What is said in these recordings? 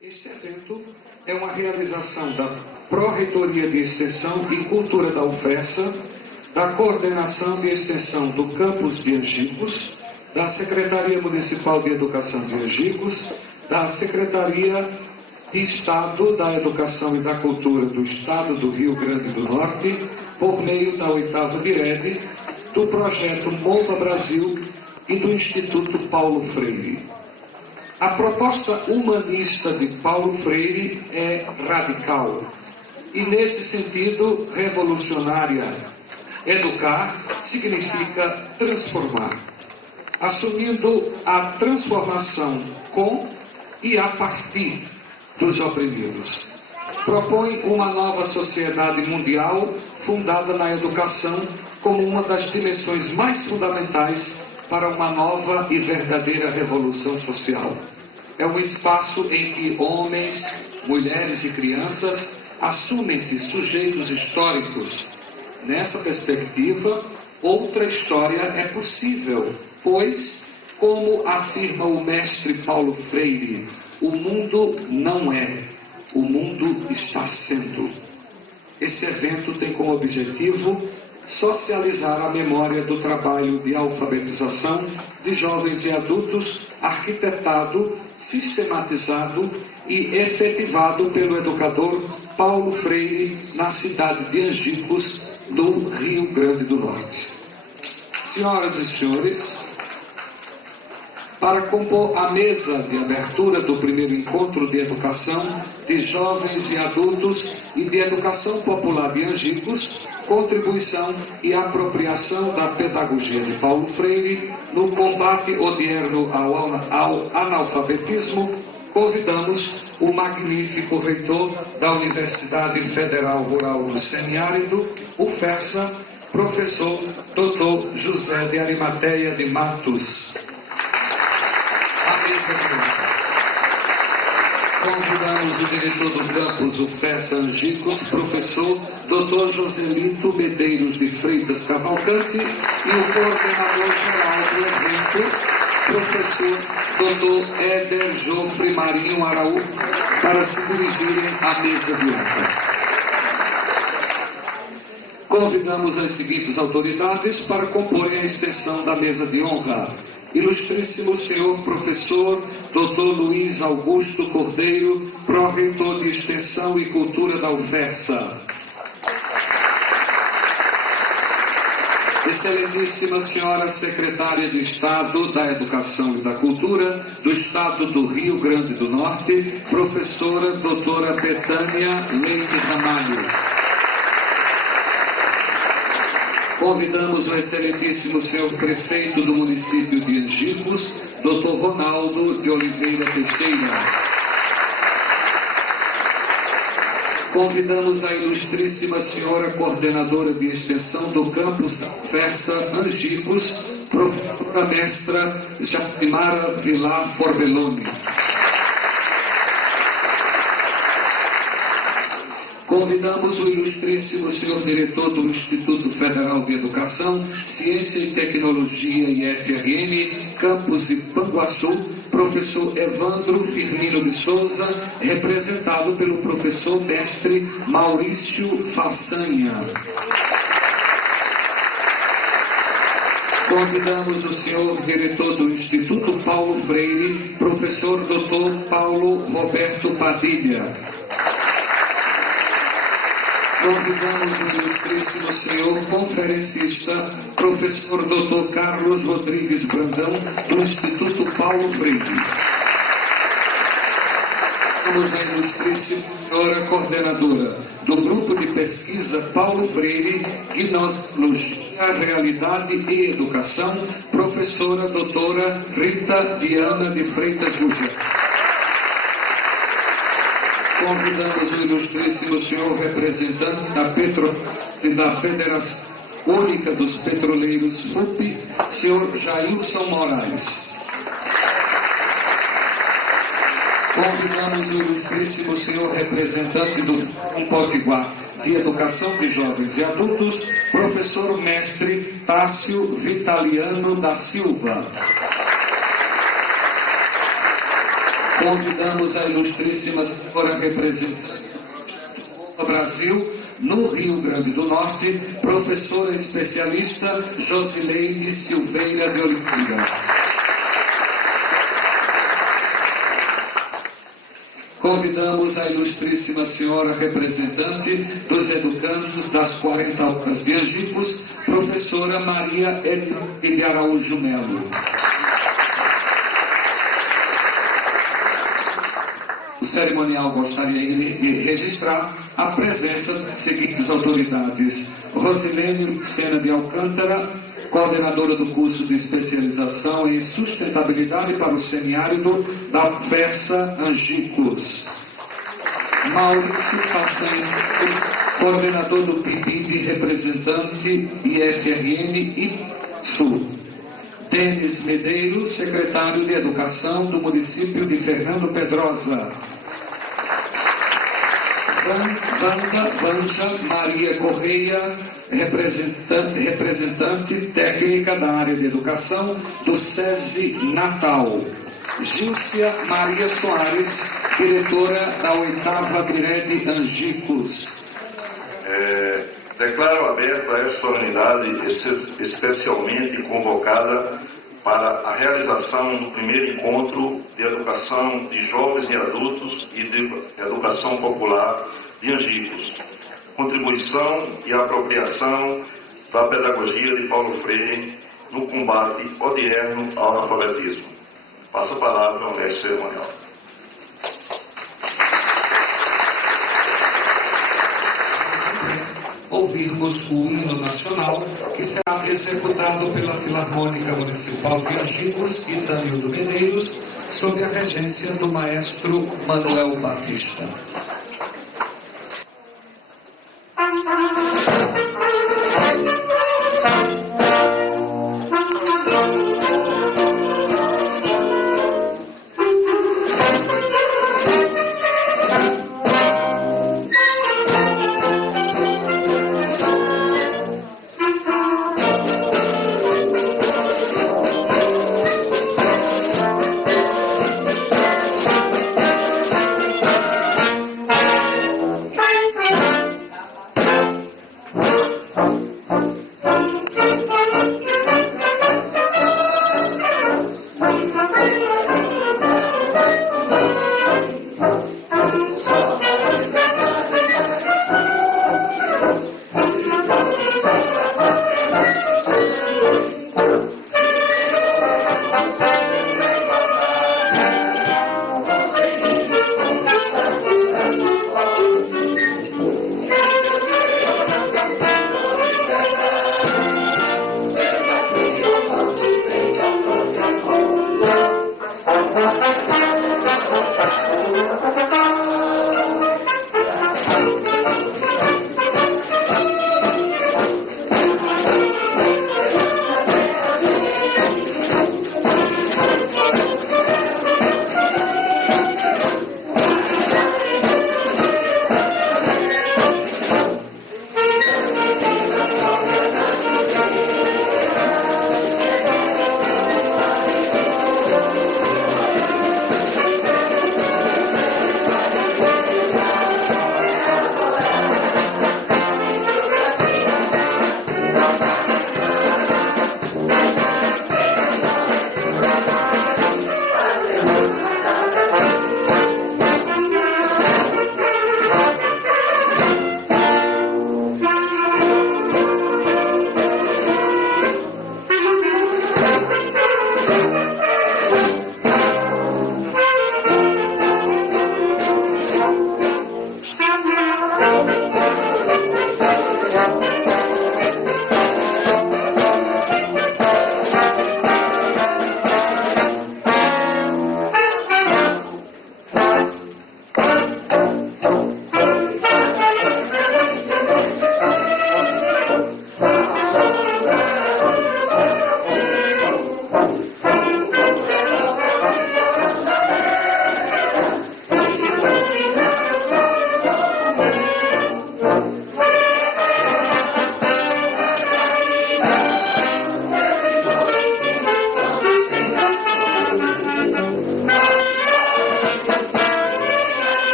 Este evento é uma realização da Pró-Reitoria de Extensão e Cultura da UFESA, da Coordenação de Extensão do Campus de Angicos, da Secretaria Municipal de Educação de Angicos, da Secretaria de Estado da Educação e da Cultura do Estado do Rio Grande do Norte, por meio da 8ª DIRED, do projeto Mova Brasil e do Instituto Paulo Freire. A proposta humanista de Paulo Freire é radical e, nesse sentido, revolucionária. Educar significa transformar, assumindo a transformação com e a partir dos oprimidos. Propõe uma nova sociedade mundial fundada na educação como uma das dimensões mais fundamentais para uma nova e verdadeira revolução social. É um espaço em que homens, mulheres e crianças assumem-se sujeitos históricos. Nessa perspectiva, outra história é possível, pois, como afirma o mestre Paulo Freire, o mundo não é, o mundo está sendo. Esse evento tem como objetivo socializar a memória do trabalho de alfabetização de jovens e adultos arquitetado, sistematizado e efetivado pelo educador Paulo Freire na cidade de Angicos, no Rio Grande do Norte. Senhoras e senhores, para compor a mesa de abertura do primeiro encontro de educação de jovens e adultos e de educação popular de Angicos, contribuição e apropriação da pedagogia de Paulo Freire no combate odierno ao analfabetismo, convidamos o magnífico reitor da Universidade Federal Rural do Semiárido, UFESA, professor Dr. José de Arimateia de Matos. Convidamos o diretor do campus UFESA Angicos, professor Dr. Joselito Medeiros de Freitas Cavalcante, e o coordenador geral do evento, professor Dr. Éder Jofre Marinho Araújo, para se dirigirem à mesa de honra. Convidamos as seguintes autoridades para comporem a extensão da mesa de honra. Ilustríssimo senhor professor Dr. Luiz Augusto Cordeiro, pró-reitor de Extensão e Cultura da UFESA. Excelentíssima senhora secretária de Estado da Educação e da Cultura do Estado do Rio Grande do Norte, professora doutora Betânia Leite Ramalho. Convidamos o excelentíssimo senhor prefeito do município de Angicos, Dr. Ronaldo de Oliveira Teixeira. Convidamos a ilustríssima senhora coordenadora de extensão do campus da UFESA Angicos, professora mestra Japimara Vilar Forbelloni. Convidamos o ilustríssimo senhor diretor do Instituto Federal de Educação, Ciência e Tecnologia e FRM, campus Ipanguaçu, professor Evandro Firmino de Souza, representado pelo professor mestre Maurício Façanha. Convidamos o senhor diretor do Instituto Paulo Freire, professor Dr. Paulo Roberto Padilha. Convidamos o ilustríssimo senhor conferencista, professor Dr. Carlos Rodrigues Brandão, do Instituto Paulo Freire. Convidamos a ilustríssima senhora coordenadora do Grupo de Pesquisa Paulo Freire, Gnoseologia, Realidade e Educação, professora doutora Rita Diana de Freitas Gugel. Convidamos o ilustríssimo senhor representante da Federação Única dos Petroleiros FUP, senhor Jailson Moraes. Convidamos o ilustríssimo senhor representante do Fórum Potiguar de Educação de Jovens e Adultos, professor mestre Tássio Vitaliano da Silva. Convidamos a ilustríssima senhora representante do Brasil no Rio Grande do Norte, professora especialista Josileide Silveira de Oliveira. Convidamos a ilustríssima senhora representante dos educandos das 40 horas de Angicos, professora Maria Edith de Araújo Melo. O cerimonial gostaria de registrar a presença das seguintes autoridades: Rosilene Lucena de Alcântara, coordenadora do curso de especialização em sustentabilidade para o semiárido da UFESA Angicos. Maurício Passanho, coordenador do PIBID, representante IFRN e Sul. Denis Medeiros, secretário de Educação do município de Fernando Pedrosa. Vanja Maria Correia, representante técnica da área de educação do SESI Natal. Gílcia Maria Soares, diretora da 8ª DIREB Angicos. Declaro aberta esta solenidade especialmente convocada para a realização do primeiro encontro de educação de jovens e adultos e de educação popular de Angicos. Contribuição e apropriação da pedagogia de Paulo Freire no combate odierno ao analfabetismo. Passo a palavra ao mestre cerimonial. Ouvirmos o hino nacional, que será executado pela Filarmônica Municipal de Angicos e Danildo Medeiros, sob a regência do maestro Manuel Batista.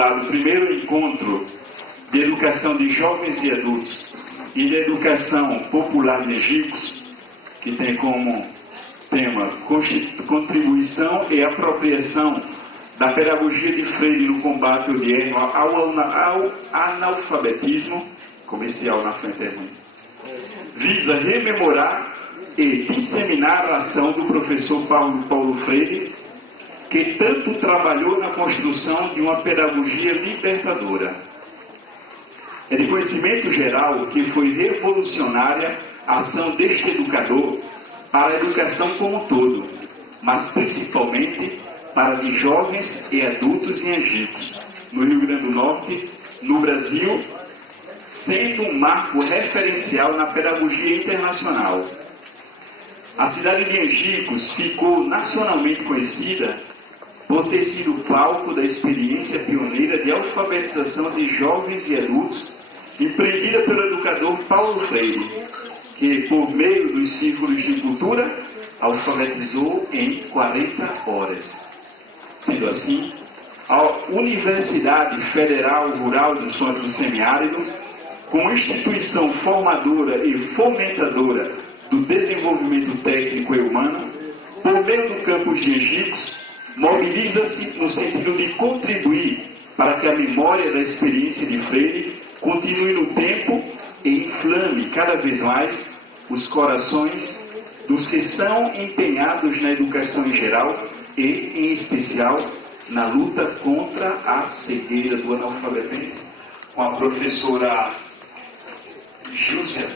intitulado Primeiro Encontro de Educação de Jovens e Adultos e de Educação Popular de Angicos, que tem como tema Contribuição e Apropriação da Pedagogia de Freire no Combate odierno ao Analfabetismo, comercial na frente é ruim, visa rememorar e disseminar a ação do professor Paulo Freire, que tanto trabalhou na construção de uma pedagogia libertadora. É de conhecimento geral que foi revolucionária a ação deste educador para a educação como um todo, mas principalmente para de jovens e adultos em Angicos, no Rio Grande do Norte, no Brasil, sendo um marco referencial na pedagogia internacional. A cidade de Angicos ficou nacionalmente conhecida por ter sido palco da experiência pioneira de alfabetização de jovens e adultos, empreendida pelo educador Paulo Freire, que, por meio dos círculos de cultura, alfabetizou em 40 horas. Sendo assim, a Universidade Federal Rural do Centro Semiárido, como instituição formadora e fomentadora do desenvolvimento técnico e humano, por meio do campus de Angicos, mobiliza-se no sentido de contribuir para que a memória da experiência de Freire continue no tempo e inflame cada vez mais os corações dos que são empenhados na educação em geral e, em especial, na luta contra a cegueira do analfabetismo. Com a professora Júcia,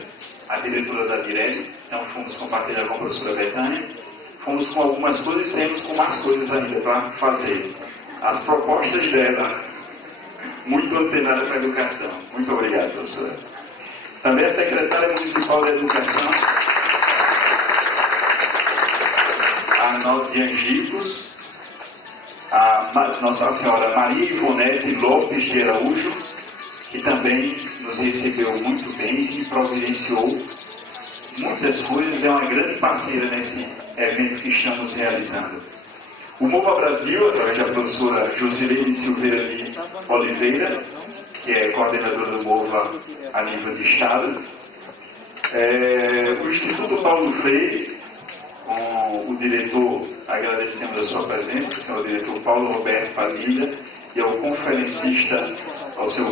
a diretora da Direg, então fomos compartilhar com a professora Betânia, fomos com algumas coisas e temos com mais coisas ainda para fazer. As propostas dela, muito antenada para a educação. Muito obrigado, professora. Também a secretária municipal da Educação, a Nova de Angicos, a Nossa Senhora Maria Ivonete Lopes de Araújo, que também nos recebeu muito bem e providenciou muitas coisas, é uma grande parceira nesse evento que estamos realizando. O MOVA Brasil, através da professora Josilene Silveira de Oliveira, que é coordenadora do MOVA a nível de Estado. O Instituto Paulo Freire, com o diretor, agradecendo a sua presença, o senhor diretor Paulo Roberto Padilha, e ao conferencista, ao seu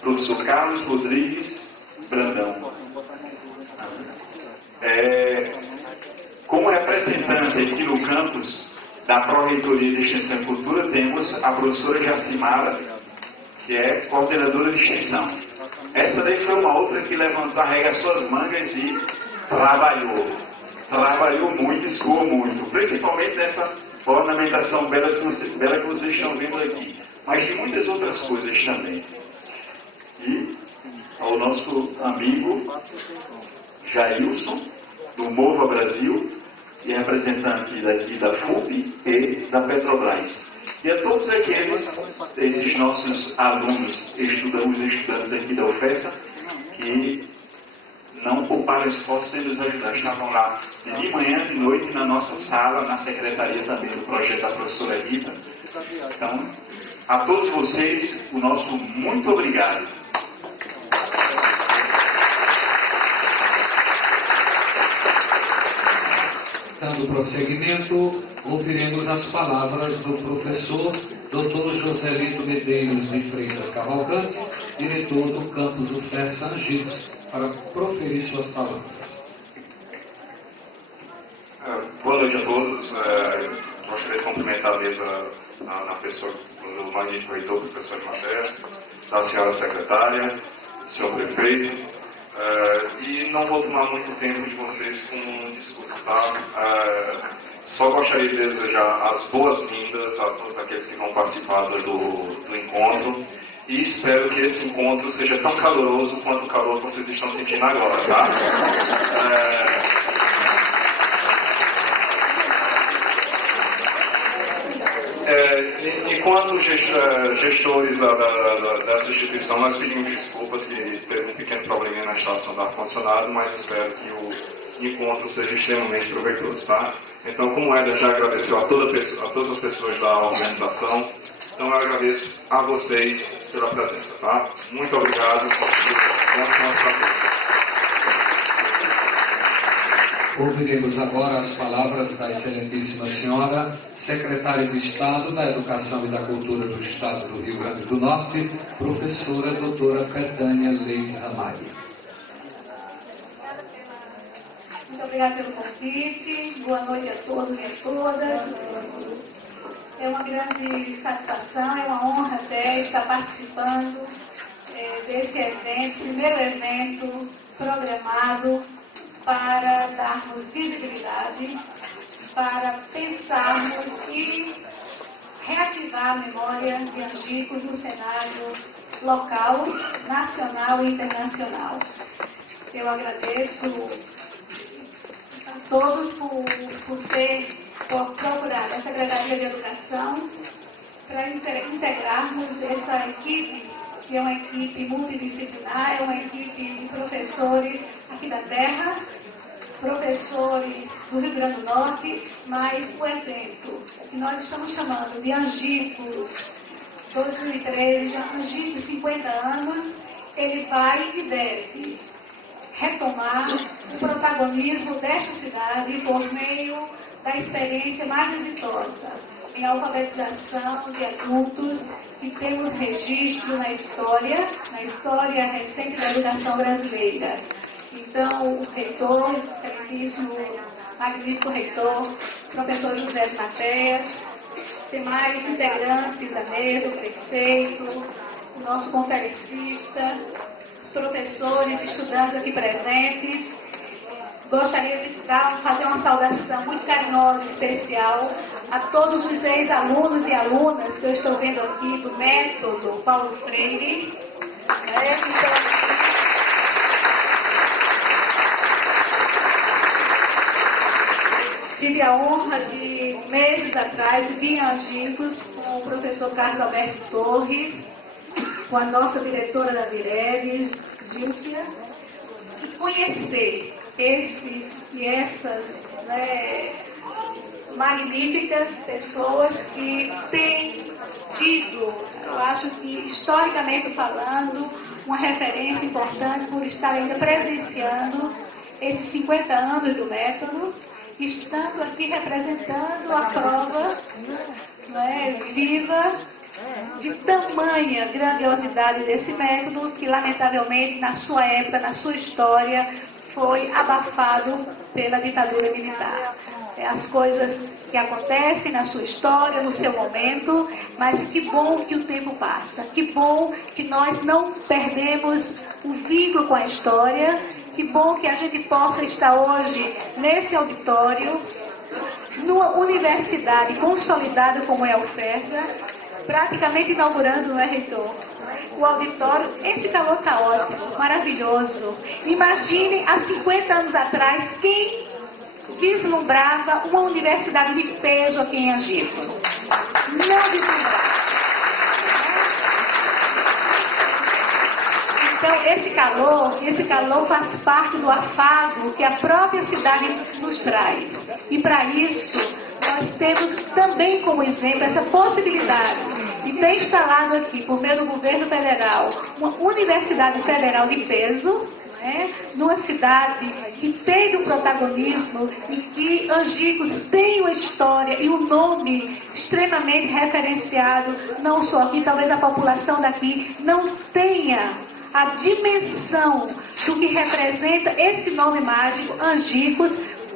professor Carlos Rodrigues Brandão. Como representante aqui no campus da Pró-Reitoria de Extensão e Cultura, temos a professora Jacimara, que é coordenadora de extensão. Essa daí foi uma outra que levantou, arrega suas mangas e trabalhou muito e suou muito, principalmente nessa ornamentação bela que vocês estão vendo aqui, mas de muitas outras coisas também. E ao nosso amigo Jailson, do MOVA Brasil, e representante daqui da FUP e da Petrobras. E a todos esses nossos alunos, os estudantes aqui da UFESA, que não pouparam esforços em nos ajudar. Estavam lá de manhã, de noite, na nossa sala, na secretaria também do projeto da professora Rita. Então, a todos vocês, o nosso muito obrigado. Dando prosseguimento, ouviremos as palavras do professor Dr. Joselito Medeiros de Freitas Cavalcante, diretor do campus UFESA Angicos, para proferir suas palavras. Boa noite a todos. Gostaria de cumprimentar a mesa na pessoa do magnífico reitor, professor de matéria, da senhora secretária, do senhor prefeito. E não vou tomar muito tempo de vocês com um discurso, tá? Só gostaria de desejar as boas-vindas a todos aqueles que vão participar do encontro e espero que esse encontro seja tão caloroso quanto o calor que vocês estão sentindo agora, tá? Enquanto gestores dessa instituição, nós pedimos desculpas que teve um pequeno probleminha na instalação do ar-condicionado, mas espero que o encontro seja extremamente proveitoso, tá? Então, como o Éder já agradeceu a todas as pessoas da organização, Então eu agradeço a vocês pela presença, tá? Muito obrigado. Ouviremos agora as palavras da excelentíssima senhora, secretária de Estado da Educação e da Cultura do Estado do Rio Grande do Norte, professora doutora Betânia Leite Ramalho. Muito obrigada pelo convite, boa noite a todos e a todas. É uma grande satisfação, é uma honra até estar participando desse evento, primeiro evento programado para darmos visibilidade, para pensarmos e reativar a memória de Angicos no cenário local, nacional e internacional. Eu agradeço a todos por procurar a Secretaria de Educação para integrarmos essa equipe, que é uma equipe multidisciplinar, é uma equipe de professores aqui da terra, professores do Rio Grande do Norte, mas o evento que nós estamos chamando de Angicos 2013, Angicos 50 anos, ele vai e deve retomar o protagonismo desta cidade por meio da experiência mais exitosa em alfabetização de adultos que temos registro na história recente da educação brasileira. Então, o reitor, o excelentíssimo, magnífico reitor, professor José de Matéia, demais integrantes da mesa, o prefeito, o nosso conferencista, os professores, estudantes aqui presentes. Gostaria de fazer uma saudação muito carinhosa e especial a todos os ex-alunos e alunas que eu estou vendo aqui do método Paulo Freire, que estão aqui. Tive a honra de, meses atrás, vir em Angicos com o professor Carlos Alberto Torres, com a nossa diretora da Vireves, Gilcia, e conhecer esses e essas magníficas pessoas que têm tido, eu acho que historicamente falando, uma referência importante por estar ainda presenciando esses 50 anos do método, estando aqui representando a prova viva de tamanha grandiosidade desse método que, lamentavelmente, na sua época, na sua história, foi abafado pela ditadura militar. As coisas que acontecem na sua história, no seu momento, mas que bom que o tempo passa, que bom que nós não perdemos o vínculo com a história, que bom que a gente possa estar hoje nesse auditório, numa universidade consolidada como é a UFESA, praticamente inaugurando, não é, reitor? O auditório, esse calor está ótimo, maravilhoso. Imaginem, há 50 anos atrás, quem vislumbrava uma universidade de peso aqui em Angicos? Não vislumbrava. Então, esse calor faz parte do afago que a própria cidade nos traz. E para isso, nós temos também como exemplo essa possibilidade de ter instalado aqui, por meio do governo federal, uma universidade federal de peso, numa cidade que teve o protagonismo e que Angicos tem uma história e um nome extremamente referenciado, não só aqui, talvez a população daqui não tenha a dimensão do que representa esse nome mágico, Angicos,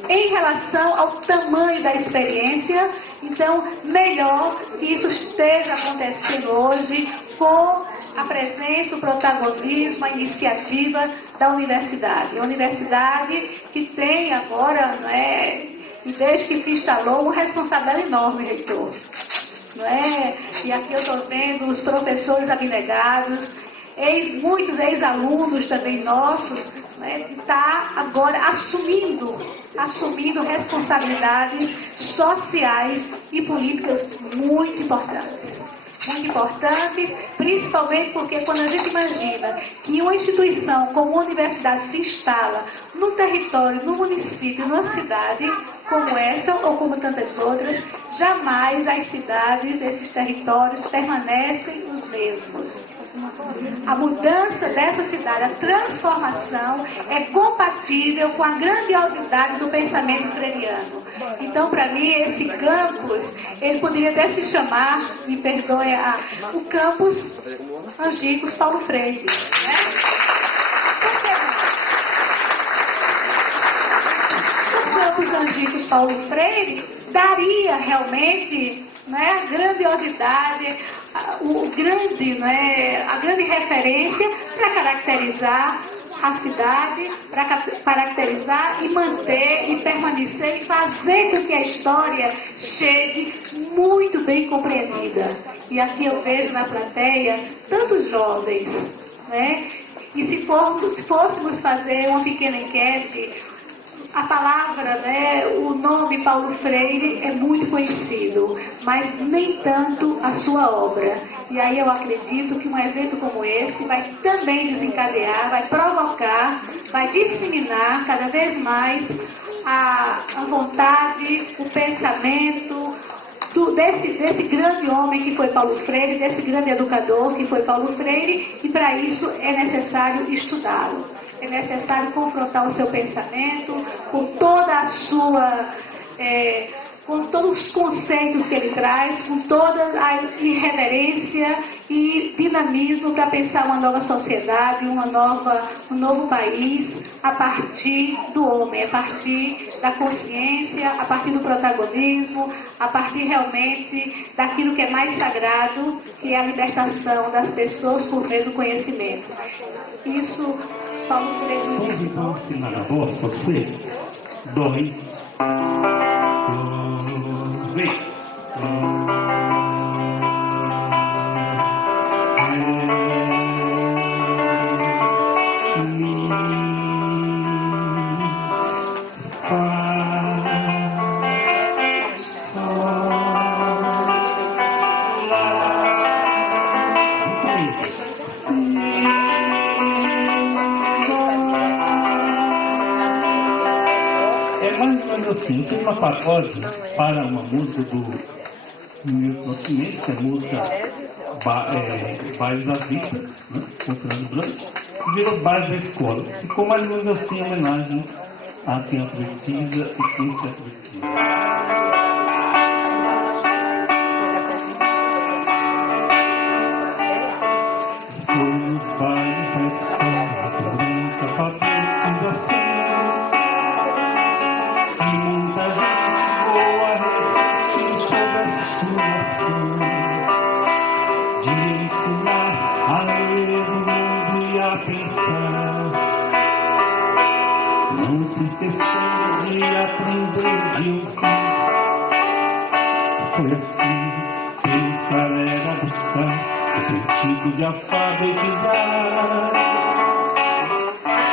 em relação ao tamanho da experiência. Então, melhor que isso esteja acontecendo hoje com a presença, o protagonismo, a iniciativa da universidade. A universidade que tem agora, e desde que se instalou, uma responsabilidade enorme, reitor. E aqui eu estou vendo os professores abnegados, muitos ex-alunos também nossos, está agora assumindo responsabilidades sociais e políticas muito importantes. muito importantes, principalmente porque quando a gente imagina que uma instituição como a universidade se instala no território, no município, numa cidade como essa ou como tantas outras, jamais as cidades, esses territórios permanecem os mesmos. A mudança dessa cidade, a transformação é compatível com a grandiosidade do pensamento freiriano. Então, para mim, esse campus, ele poderia até se chamar, me perdoe, o campus Angicos Paulo Freire. Né? Por que não? O campus Angicos Paulo Freire daria realmente, né, grandiosidade, a grande referência para caracterizar a cidade, para caracterizar e manter e permanecer e fazer com que a história chegue muito bem compreendida. E aqui eu vejo na plateia tantos jovens, né? E se fôssemos fazer uma pequena enquete, a palavra, né, o nome Paulo Freire é muito conhecido, mas nem tanto a sua obra. E aí eu acredito que um evento como esse vai também desencadear, vai provocar, vai disseminar cada vez mais a vontade, o pensamento desse grande homem que foi Paulo Freire, desse grande educador que foi Paulo Freire, e para isso é necessário estudá-lo. É necessário confrontar o seu pensamento com toda a sua, com todos os conceitos que ele traz, com toda a irreverência e dinamismo para pensar uma nova sociedade, um novo país, a partir do homem, a partir da consciência, a partir do protagonismo, a partir realmente daquilo que é mais sagrado, que é a libertação das pessoas por meio do conhecimento. Isso, Paulo Freire. Vamos então afinar a voz, pode ser? Dói. Vem. Assim, tem uma paródia para uma música do Milton Nascimento, que é a música Baile da Vida, né, com Fernando Branco, que virou Baile da Escola. Ficou mais ou menos assim em homenagem a quem alfabetiza e quem se alfabetiza. Foi no baile da escola, durante a alfabetização, de aprender de ouvir. Foi assim, pensar era buscar o sentido de alfabetizar.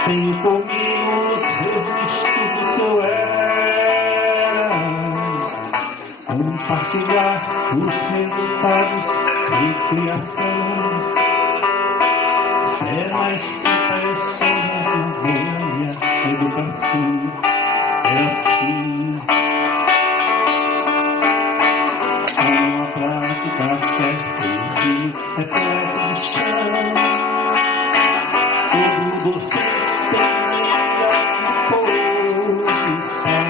Tenho comigo os registros do que eu era, compartilhar os resultados de criação. É na escrita a história do Goiânia, educação. É assim, com a prática certa, o ensino é perto do chão. Todo docente tem melhor posição.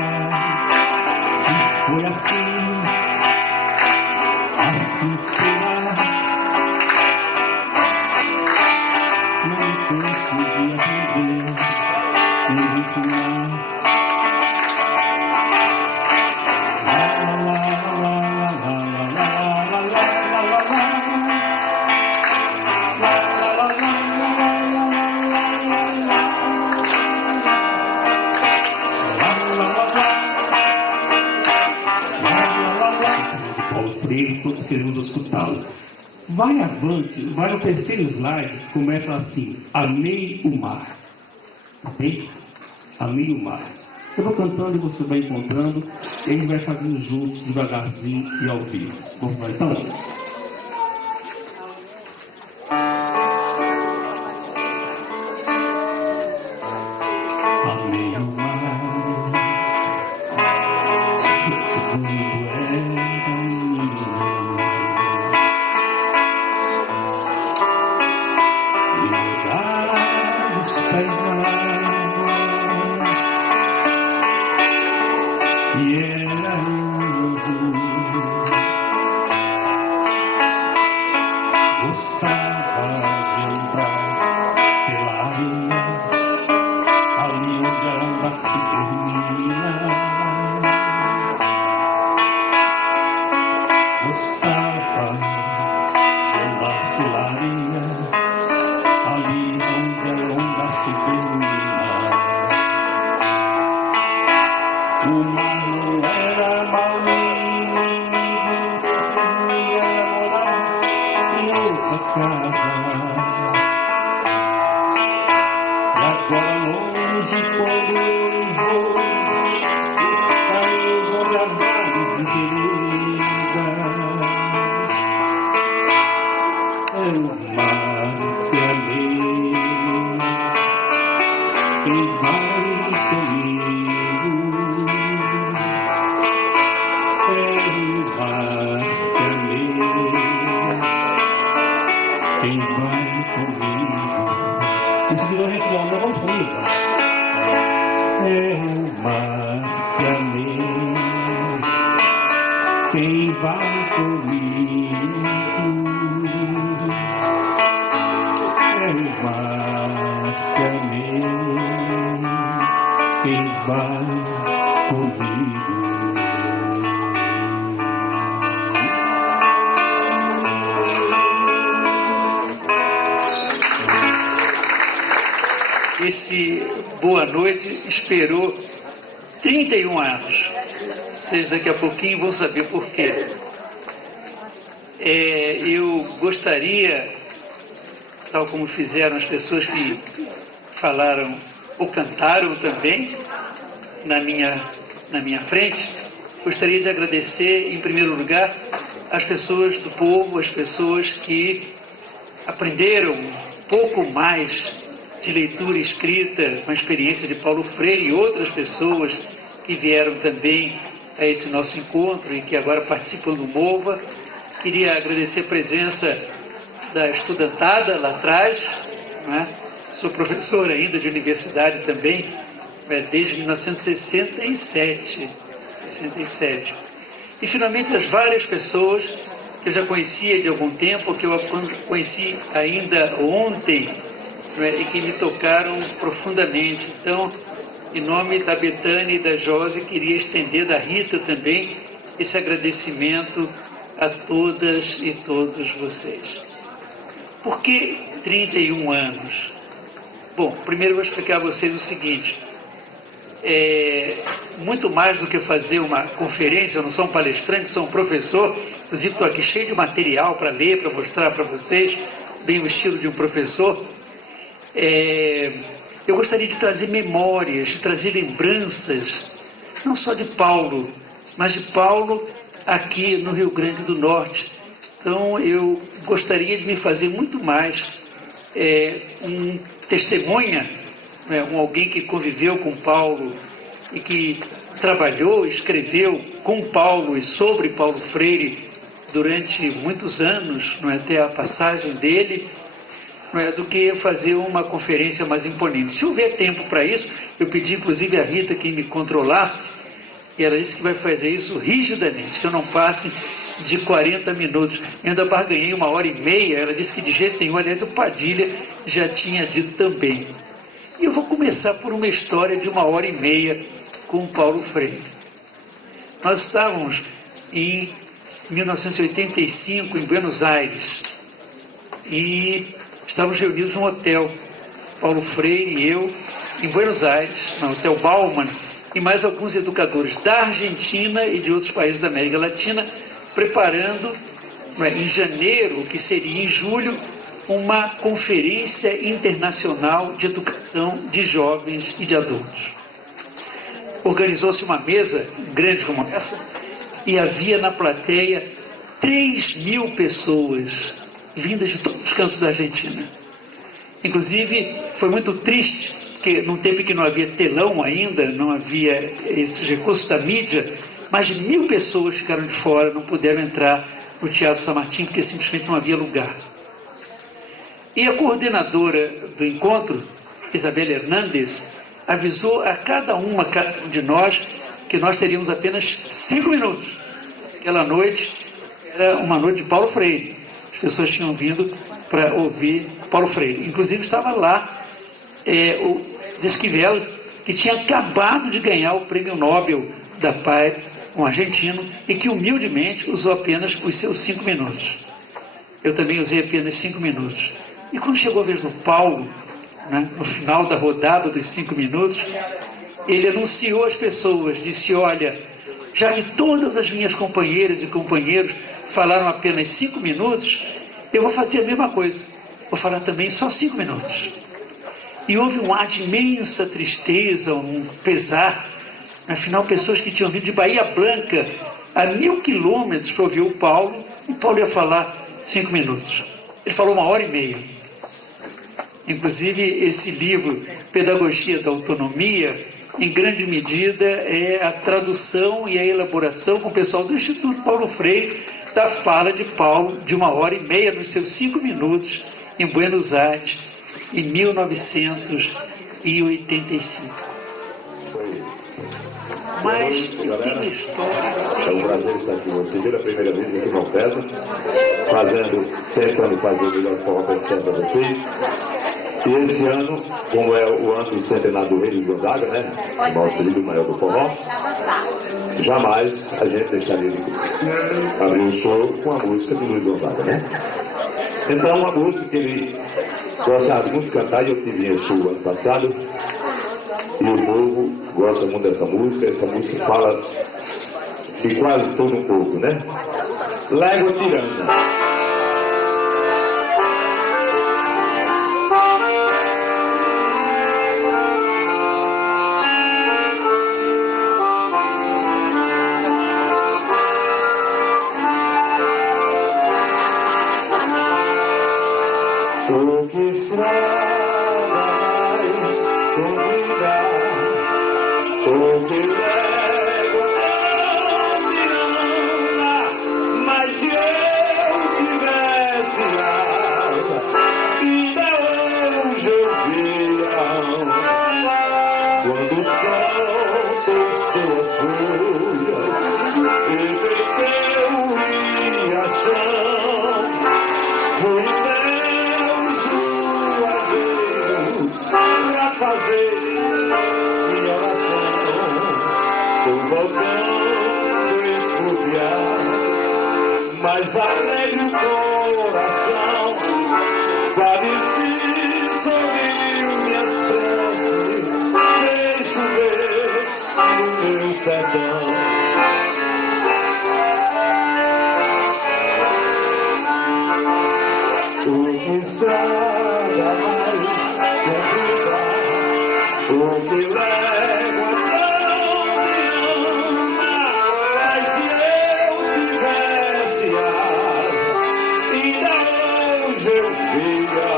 Se foi assim, assim será. Não canso de aprender, nem de ensinar. Todos queremos escutá-lo. Vai avante, vai no terceiro slide, começa assim: amei o mar. Ok? Amei o mar. Eu vou cantando e você vai encontrando, e a gente vai fazendo juntos, devagarzinho e ao vivo. Vamos lá então? Esse Boa Noite esperou 31 anos. Vocês daqui a pouquinho vão saber por quê. Eu gostaria, tal como fizeram as pessoas que falaram ou cantaram também na minha frente, gostaria de agradecer, em primeiro lugar, as pessoas do povo, as pessoas que aprenderam um pouco mais de leitura e escrita com a experiência de Paulo Freire e outras pessoas que vieram também a esse nosso encontro e que agora participam do MOVA. Queria agradecer a presença da estudantada lá atrás, né? Sou professor ainda de universidade também, desde 1967. E finalmente as várias pessoas que eu já conhecia de algum tempo, que eu conheci ainda ontem, e que me tocaram profundamente. Então, em nome da Betânia e da Josi, queria estender da Rita também esse agradecimento a todas e todos vocês. Por que 31 anos? Bom, primeiro eu vou explicar a vocês o seguinte. Muito mais do que fazer uma conferência, eu não sou um palestrante, sou um professor, inclusive estou aqui cheio de material para ler, para mostrar para vocês, bem o estilo de um professor. Eu gostaria de trazer memórias, de trazer lembranças, não só de Paulo, mas de Paulo aqui no Rio Grande do Norte. Então eu gostaria de me fazer muito mais um testemunha, alguém que conviveu com Paulo e que trabalhou, escreveu com Paulo e sobre Paulo Freire durante muitos anos, até a passagem dele, do que fazer uma conferência mais imponente. Se houver tempo para isso, eu pedi inclusive a Rita que me controlasse, e ela disse que vai fazer isso rigidamente, que eu não passe de 40 minutos. Eu ainda barganhei 1h30, ela disse que de jeito nenhum, aliás o Padilha já tinha dito também. E eu vou começar por uma história de 1h30 com Paulo Freire. Nós estávamos em 1985 em Buenos Aires, e estávamos reunidos num hotel, Paulo Freire e eu, em Buenos Aires, no Hotel Bauman, e mais alguns educadores da Argentina e de outros países da América Latina, preparando, em janeiro, que seria em julho, uma conferência internacional de educação de jovens e de adultos. Organizou-se uma mesa grande como essa, e havia na plateia 3.000 pessoas, vindas de todos os cantos da Argentina. Inclusive, foi muito triste, porque num tempo que não havia telão ainda, não havia esses recursos da mídia, mais de 1.000 pessoas ficaram de fora, não puderam entrar no Teatro San Martín, porque simplesmente não havia lugar. E a coordenadora do encontro, Isabela Hernández, avisou a cada um de nós que nós teríamos apenas 5 minutos. Aquela noite era uma noite de Paulo Freire. As pessoas tinham vindo para ouvir Paulo Freire. Inclusive estava lá o Esquivel, que tinha acabado de ganhar o Prêmio Nobel da Paz, um argentino, e que humildemente usou apenas os seus 5 minutos. Eu também usei apenas 5 minutos. E quando chegou a vez do Paulo, né, no final da rodada dos 5 minutos, ele anunciou às pessoas, disse: olha, já que todas as minhas companheiras e companheiros falaram apenas 5 minutos, eu vou fazer a mesma coisa. Vou falar também só 5 minutos. E houve um ar de imensa tristeza, um pesar. Afinal, pessoas que tinham vindo de Bahia Blanca a 1000 quilômetros para ouvir o Paulo, e Paulo ia falar 5 minutos. Ele falou 1h30. Inclusive, esse livro, Pedagogia da Autonomia, em grande medida é a tradução e a elaboração com o pessoal do Instituto Paulo Freire da fala de Paulo de 1h30 nos seus 5 minutos em Buenos Aires, em 1985. Mas eu tenho uma história. É um prazer estar aqui com você pela primeira vez aqui no Festa, tentando fazer o melhor forma para vocês. E esse ano, como é o ano do centenário do Rei de Gonzaga, né? O nosso querido maior do forró, jamais a gente deixaria de abrir o show com a música de Luiz Gonzaga, né? Então, uma música que ele gostava muito de cantar, e eu tive em Sul ano passado, e o povo gosta muito dessa música. Essa música fala de quase todo um pouco, né? Légua Tirana. O que estraga mais convidar, o que leva não tirana, mas se eu tivesse asa, ainda hoje eu via, quando o sol testou as folhas, enfeitei o riachão, fui fazer minha oração, tô voltando a esfruviar, mas alegre o coração, parece sorrir minhas preces, deixo ver no meu sertão. O que estraga mais sempre dá, o que leva não me ama, mas se eu tivesse asa, ainda hoje eu via,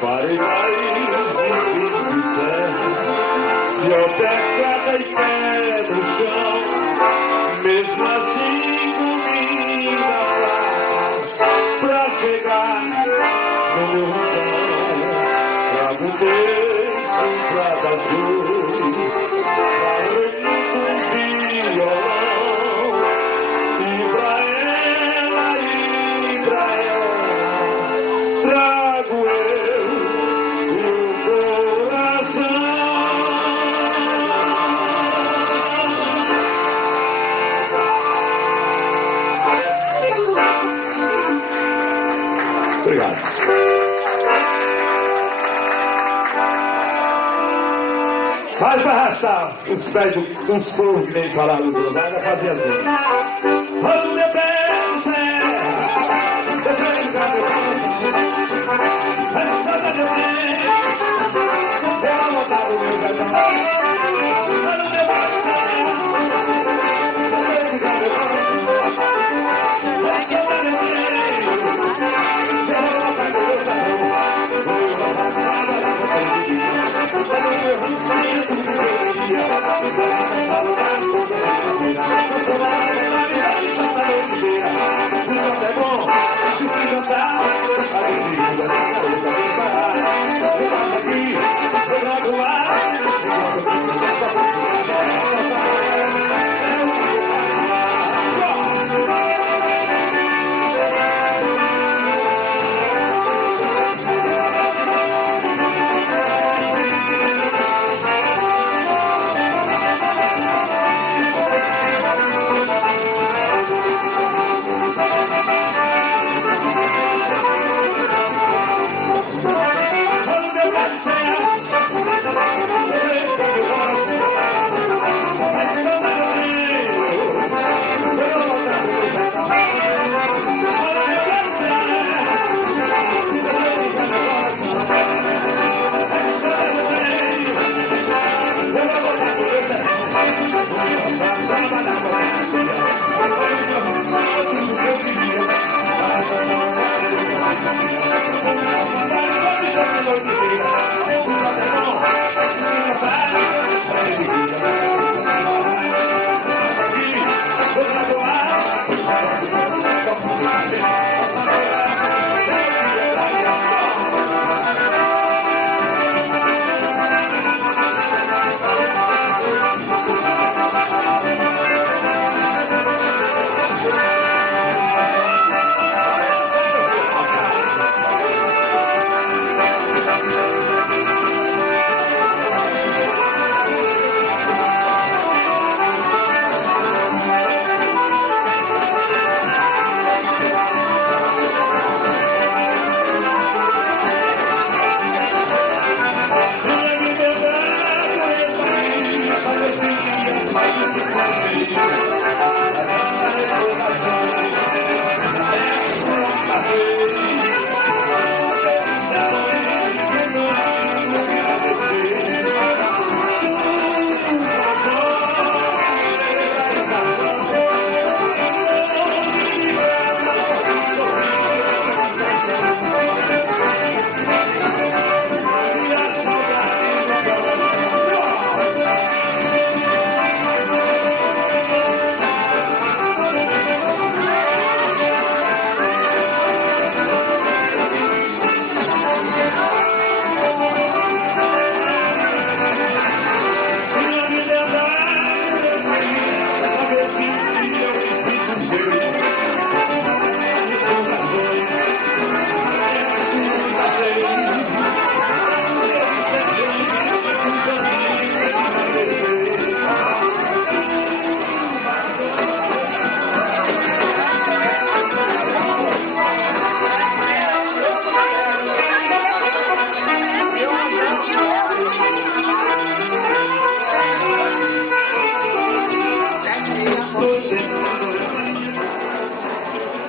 farei raiz de serra, de albergada e pé no chão, mesmo assim comida pra chegar no meu rondão, trago um beijo pra dar luz, trago um violão, e pra ela, trago eu o coração. Obrigado. Faz pra arrastar os pés dos povos que nem falaram do Gonzaga, fazia assim. Rodo meu pé no céu, deixa eu ligar meu coração. Arrastada meu pé, eu vou montar o meu cartão. Rodo meu pé no céu, deixa eu ligar meu coração. Arrastada meu pé, eu vou montar o meu cartão.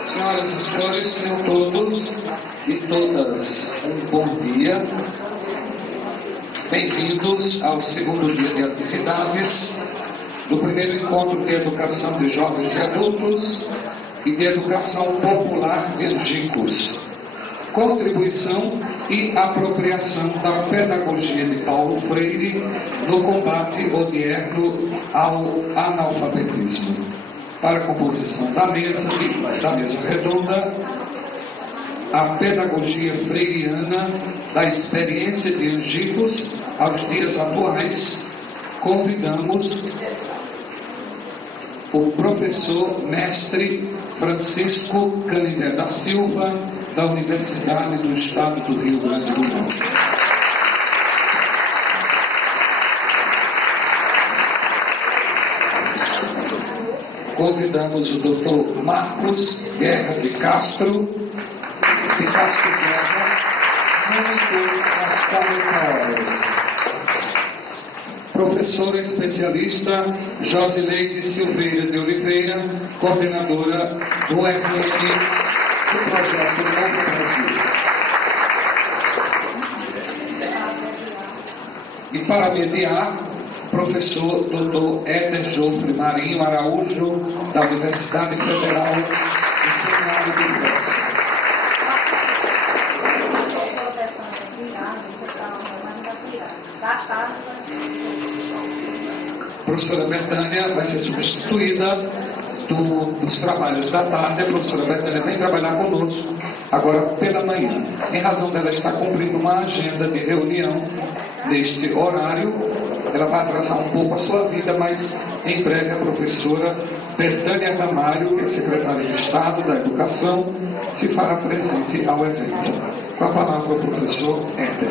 Senhoras e senhores, tenham todos e todas um bom dia. Bem-vindos ao segundo dia de atividades do primeiro encontro de educação de jovens e adultos e de educação popular de Angicos. Contribuição e apropriação da pedagogia de Paulo Freire no combate odierno ao analfabetismo. Para a composição da mesa redonda, a pedagogia freiriana da experiência de Angicos aos dias atuais, convidamos o professor mestre Francisco Canindé da Silva, da Universidade do Estado do Rio Grande do Norte. Convidamos o Dr. Marcos Guerra de Castro Guerra, monitor às 40 horas. Professora especialista Josileide Silveira de Oliveira, coordenadora do RN do Projeto Novo Brasil. E para mediar, professor Dr. Éder Jofre Marinho Araújo, da Universidade Federal do Seminário do Universo. A professora Betânia vai ser substituída dos trabalhos da tarde. A professora Betânia vem trabalhar conosco agora pela manhã. Em razão dela estar cumprindo uma agenda de reunião neste horário, ela vai atrasar um pouco a sua vida, mas em breve a professora Betânia Ramalho, que é secretária de Estado da Educação, se fará presente ao evento. Com a palavra o professor Éder.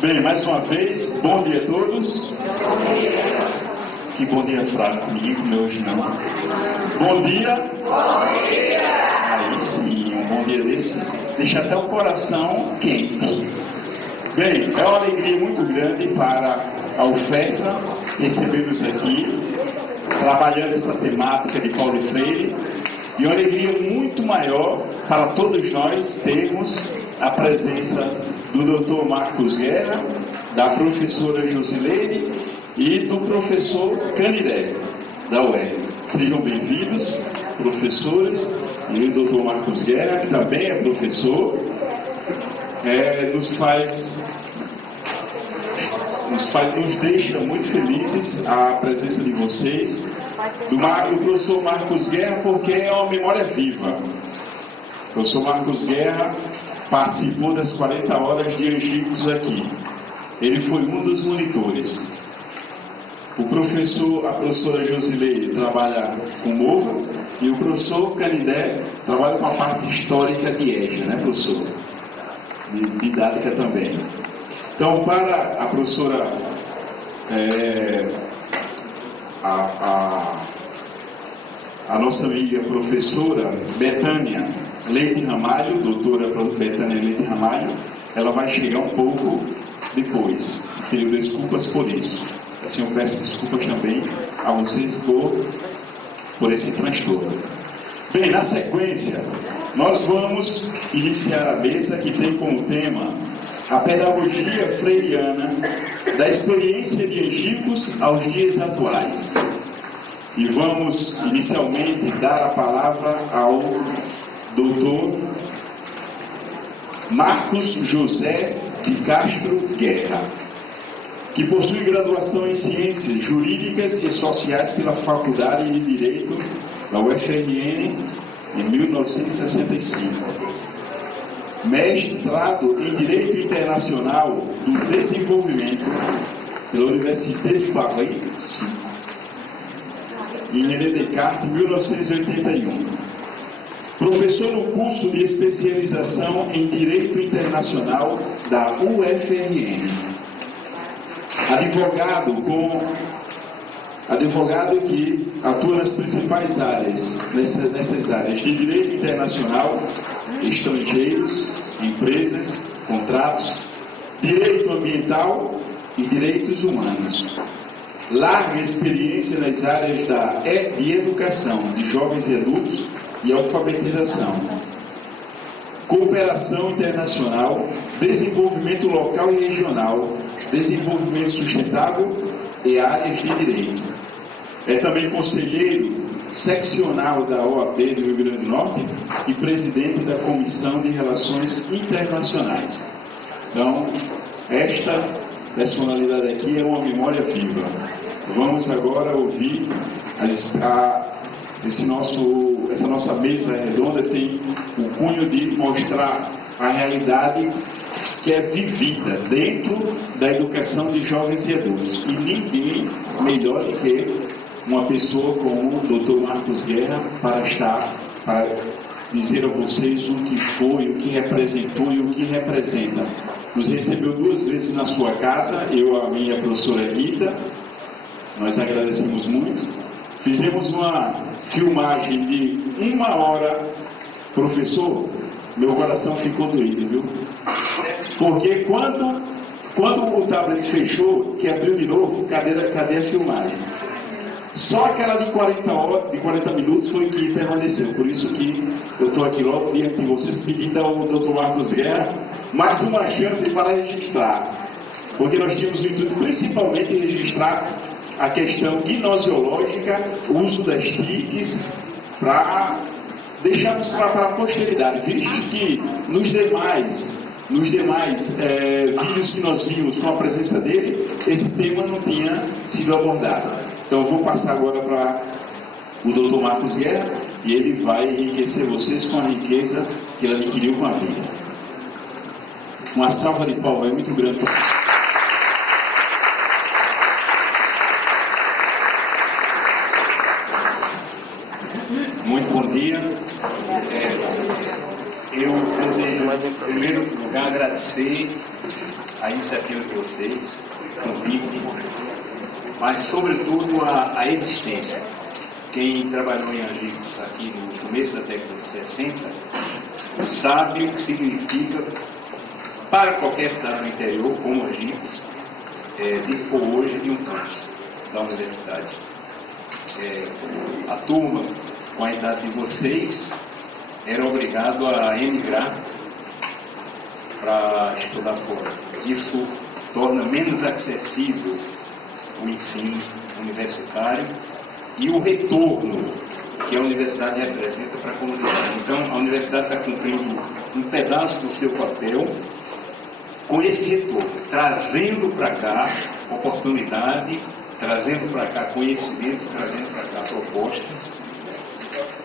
Bem, mais uma vez, bom dia a todos. Bom dia. Que bom dia fraco comigo, meu hoje não. Bom dia. Bom dia. Aí sim, um bom dia desse deixa até o coração quente. Bem, é uma alegria muito grande para a UFESA receber-nos aqui, trabalhando essa temática de Paulo Freire, e uma alegria muito maior para todos nós termos a presença do Dr. Marcos Guerra, da professora Josileide e do professor Canindé, da UER. Sejam bem-vindos, professores, e o Dr. Marcos Guerra, que também é professor, nos deixa muito felizes a presença de vocês, do professor Marcos Guerra, porque é uma memória viva. O professor Marcos Guerra participou das 40 horas de Angicos aqui. Ele foi um dos monitores. A professora Josileide trabalha com MOVA e o professor Canindé trabalha com a parte histórica de EJA, né, professor? De didática também. Então, para a professora, a nossa amiga professora Betânia, Leite Ramalho, doutora Betânia Leite Ramalho, ela vai chegar um pouco depois. Peço desculpas por isso. Assim, eu peço desculpas também a vocês por esse transtorno. Bem, na sequência, nós vamos iniciar a mesa que tem como tema a pedagogia freiriana da experiência de Angicos aos dias atuais. E vamos inicialmente dar a palavra ao doutor Marcos José de Castro Guerra, que possui graduação em Ciências Jurídicas e Sociais pela Faculdade de Direito da UFRN em 1965. Mestrado em Direito Internacional do Desenvolvimento pela Université de Paris, em René Descartes, em 1981. Professor no curso de especialização em Direito Internacional da UFRN. Advogado que atua nas principais áreas, nessas áreas de Direito Internacional, Estrangeiros, Empresas, Contratos, Direito Ambiental e Direitos Humanos. Larga experiência nas áreas de educação de jovens e adultos e alfabetização, cooperação internacional, desenvolvimento local e regional, desenvolvimento sustentável e áreas de direito. É também conselheiro seccional da OAB do Rio Grande do Norte e presidente da Comissão de Relações Internacionais. Então, esta personalidade aqui é uma memória viva. Vamos agora ouvir essa nossa mesa redonda tem o cunho de mostrar a realidade que é vivida dentro da educação de jovens e adultos. E ninguém melhor do que uma pessoa como o Dr. Marcos Guerra para dizer a vocês o que foi, o que representou e o que representa. Nos recebeu 2 vezes na sua casa, eu, a minha professora Rita, nós agradecemos muito. Fizemos uma filmagem de 1 hora. Professor, meu coração ficou doído, viu? Porque quando o tablet fechou, que abriu de novo, cadê a filmagem? Só aquela de 40 minutos foi que permaneceu. Por isso que eu estou aqui logo diante de vocês pedindo ao Dr. Marcos Guerra mais uma chance para registrar. Porque nós tínhamos o intuito principalmente de registrar a questão gnosiológica, o uso das TICs, para deixarmos para a posteridade, visto que nos demais vídeos que nós vimos com a presença dele, esse tema não tinha sido abordado. Então eu vou passar agora para o Dr. Marcos Guerra e ele vai enriquecer vocês com a riqueza que ele adquiriu com a vida. Uma salva de palmas é muito grande. Muito bom dia. Eu desejo, em primeiro lugar, agradecer a iniciativa de vocês, o convite, mas, sobretudo, a existência. Quem trabalhou em Angicos aqui no começo da década de 60 sabe o que significa para qualquer cidade do interior, como Angicos, dispor hoje de um campus da universidade. A turma, com a idade de vocês, era obrigado a emigrar para estudar fora. Isso torna menos acessível o ensino universitário e o retorno que a universidade representa para a comunidade. Então, a universidade está cumprindo um pedaço do seu papel com esse retorno, trazendo para cá oportunidade, trazendo para cá conhecimentos, trazendo para cá propostas.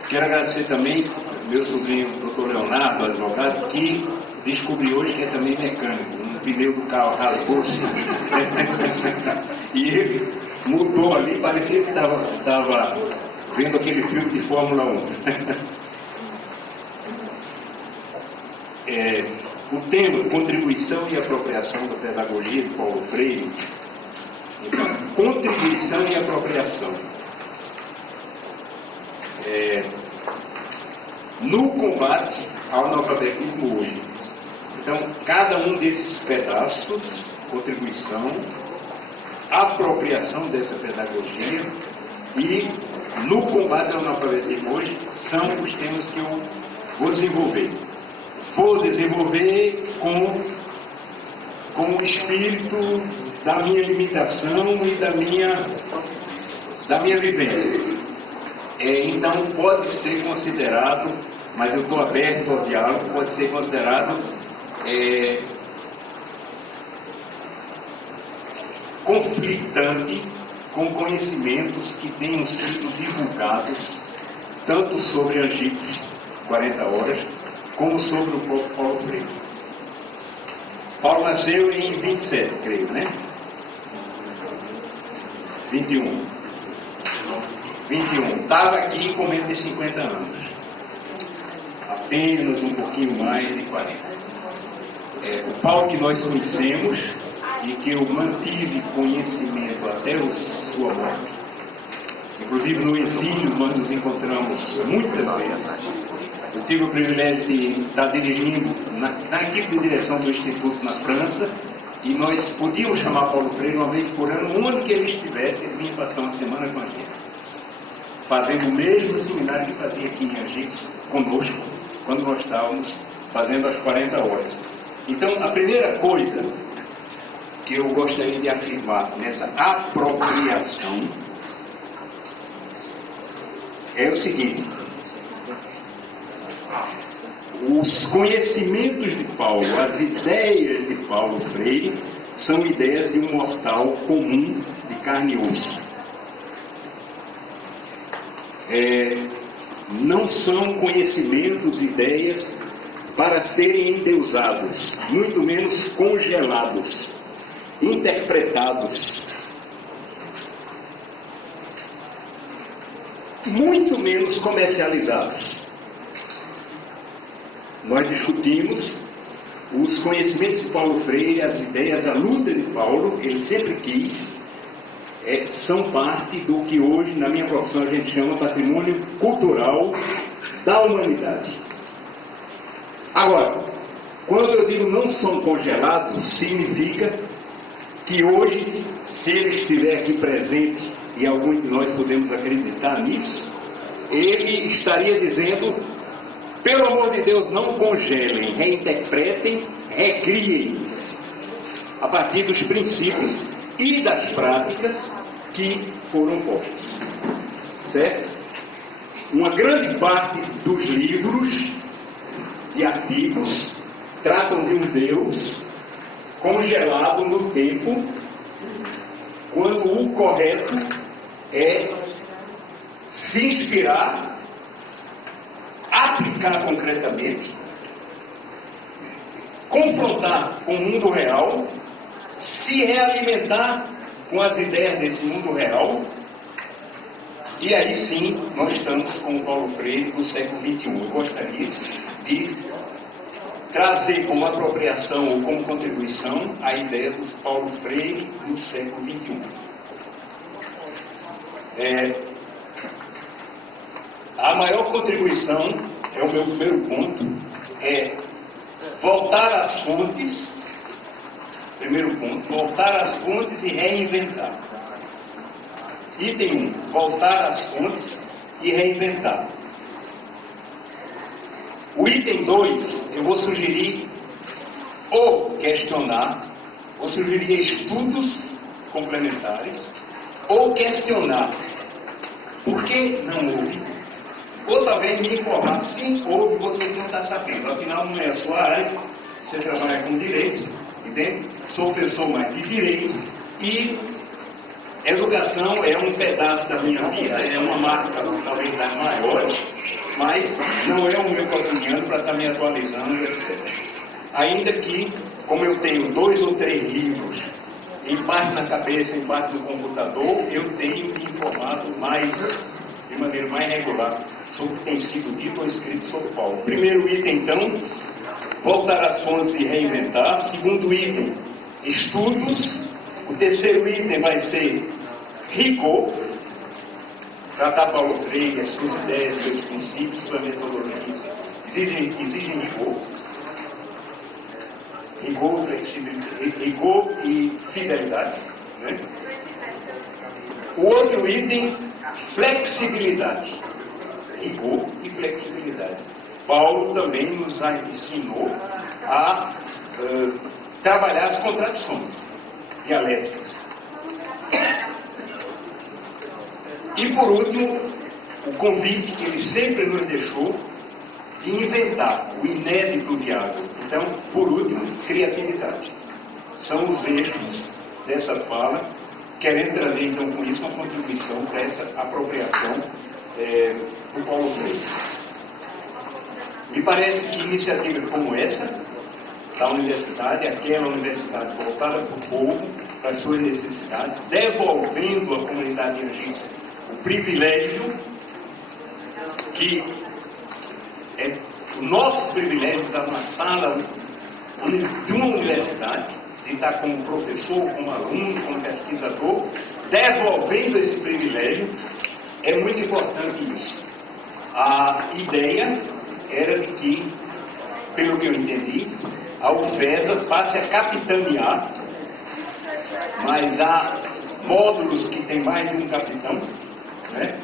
Quero agradecer também ao meu sobrinho, Dr. Leonardo, advogado, que descobri hoje que é também mecânico. Um pneu do carro rasgou-se e ele mudou ali, parecia que estava vendo aquele filme de Fórmula 1. O tema, contribuição e apropriação da pedagogia de Paulo Freire. Então, contribuição e apropriação. No combate ao analfabetismo hoje. Então, cada um desses pedaços, contribuição, apropriação dessa pedagogia e no combate ao analfabetismo hoje, são os temas que eu vou desenvolver. Vou desenvolver com o espírito da minha limitação e da minha vivência. Então, pode ser considerado, mas eu estou aberto ao diálogo, pode ser considerado conflitante com conhecimentos que tenham sido divulgados tanto sobre Angicos 40 horas como sobre o próprio Paulo Freire. Paulo nasceu em 27, creio, né? 21. Estava aqui com menos de 50 anos. Apenas um pouquinho mais de 40. O Paulo que nós conhecemos e que eu mantive conhecimento até sua morte. Inclusive no exílio nós nos encontramos muitas vezes. Eu tive o privilégio de estar dirigindo na equipe de direção do Instituto na França, e nós podíamos chamar Paulo Freire uma vez por ano, onde que ele estivesse, ele vinha passar uma semana com a gente, fazendo o mesmo seminário que fazia aqui em Angicos conosco, quando nós estávamos fazendo as 40 horas. Então, a primeira coisa que eu gostaria de afirmar nessa apropriação é o seguinte: os conhecimentos de Paulo, as ideias de Paulo Freire, são ideias de um mortal comum de carne e osso. Não são conhecimentos, ideias para serem endeusados, muito menos congelados, interpretados, muito menos comercializados. Nós discutimos os conhecimentos de Paulo Freire, as ideias, a luta de Paulo, ele sempre quis, são parte do que hoje, na minha profissão, a gente chama patrimônio cultural da humanidade. Agora, quando eu digo não são congelados, significa que hoje, se ele estiver aqui presente, e alguns de nós podemos acreditar nisso, ele estaria dizendo: pelo amor de Deus, não congelem, reinterpretem, recriem, a partir dos princípios e das práticas que foram postos. Certo? Uma grande parte dos livros e artigos tratam de um Deus congelado no tempo, quando o correto é se inspirar, aplicar concretamente, confrontar com o mundo real, se realimentar com as ideias desse mundo real, e aí sim nós estamos com o Paulo Freire do século XXI. Eu gostaria de trazer como apropriação ou como contribuição a ideia do Paulo Freire do século XXI. A maior contribuição, é o meu primeiro ponto, é voltar às fontes. Primeiro ponto, voltar às fontes e reinventar. Item 1, voltar às fontes e reinventar. O item 2, eu vou sugerir ou questionar, ou sugerir estudos complementares, ou questionar por que não houve, ou talvez me informar se houve, você não está sabendo. Afinal, não é a sua área, você trabalha com direito, entende? Sou professor mais de direito, e educação é um pedaço da minha vida, é uma marca talvez das maiores, mas não é o meu cotidiano para estar me atualizando, etc. Ainda que, como eu tenho 2 ou 3 livros, em parte na cabeça, em parte no computador, eu tenho me informado de maneira mais regular sobre o que tem sido dito ou escrito sobre Paulo. Primeiro item, então, voltar às fontes e reinventar. Segundo item, estudos. O terceiro item vai ser rigor, tratar Paulo Freire, as suas ideias, seus princípios, suas metodologias e exigem rigor e fidelidade, né? O outro item, flexibilidade. Rigor e flexibilidade. Paulo também nos ensinou a trabalhar as contradições dialéticas. E por último, o convite que ele sempre nos deixou de inventar o inédito viável. Então, por último, criatividade. São os eixos dessa fala, querendo trazer então com isso uma contribuição para essa apropriação do Paulo Freire. Me parece que iniciativas como essa, da universidade, aquela universidade voltada para o povo, para as suas necessidades, devolvendo à comunidade de Angico o privilégio que é o nosso privilégio de estar numa sala de uma universidade, de estar como professor, como aluno, como pesquisador, devolvendo esse privilégio, é muito importante isso. A ideia era de que, pelo que eu entendi, a UFESA passe a capitanear, mas há módulos que tem mais de um capitão, né?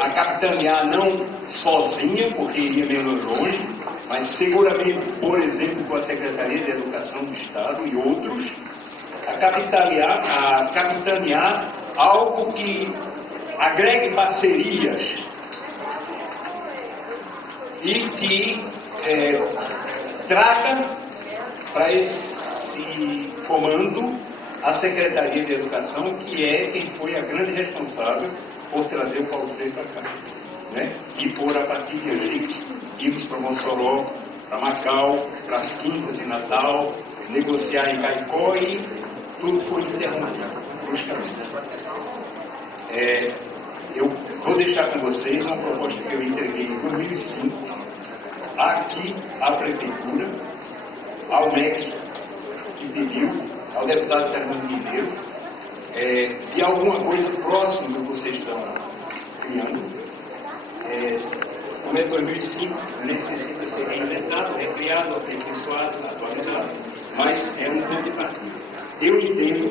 A capitanear não sozinha, porque iria menos longe, mas seguramente, por exemplo, com a Secretaria de Educação do Estado e outros, a capitanear algo que agregue parcerias e que traga para esse comando a Secretaria de Educação, que é quem foi a grande responsável por trazer o Paulo Freire para cá, né? E por, a partir de Angico, irmos para Mossoró, para Macau, para as quintas de Natal, negociar em Caicó, e tudo foi interrompido bruscamente. Eu vou deixar com vocês uma proposta que eu entreguei em 2005, aqui à Prefeitura, ao MEC, que pediu, ao deputado Fernando Mineiro, de alguma coisa próxima do que vocês estão criando. Como é 2005, necessita ser reinventado, recriado, aperfeiçoado, atualizado, mas é um ponto de partida. Eu entendo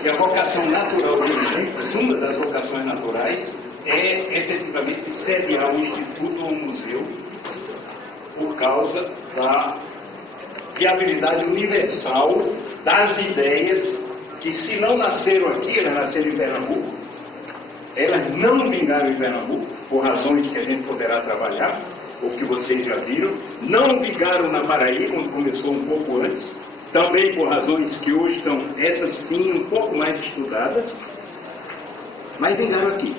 que a vocação natural de Angico, uma das vocações naturais, é efetivamente sediar um instituto ou um museu, por causa da viabilidade universal das ideias que, se não nasceram aqui, elas nasceram em Pernambuco, elas não vingaram em Pernambuco, por razões que a gente poderá trabalhar, ou que vocês já viram, não vingaram na Paraíba, onde começou um pouco antes, também por razões que hoje estão, essas sim, um pouco mais estudadas, mas vingaram aqui.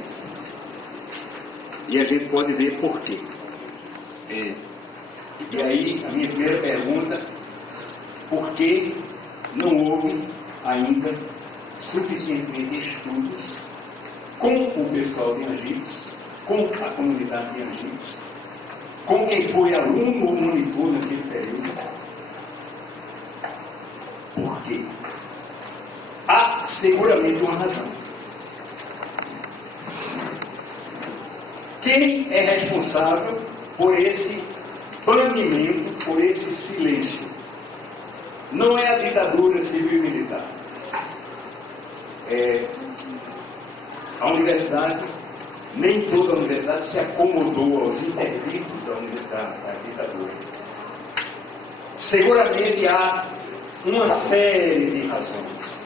E a gente pode ver por quê. E aí, a minha primeira pergunta, por que não houve ainda suficientemente estudos com o pessoal de Angico, com a comunidade de Angico, com quem foi aluno ou monitor naquele período? Por quê? Há seguramente uma razão. Quem é responsável por esse banimento, por esse silêncio? Não é a ditadura civil e militar. A universidade, nem toda a universidade se acomodou aos interditos da ditadura. Seguramente há uma série de razões.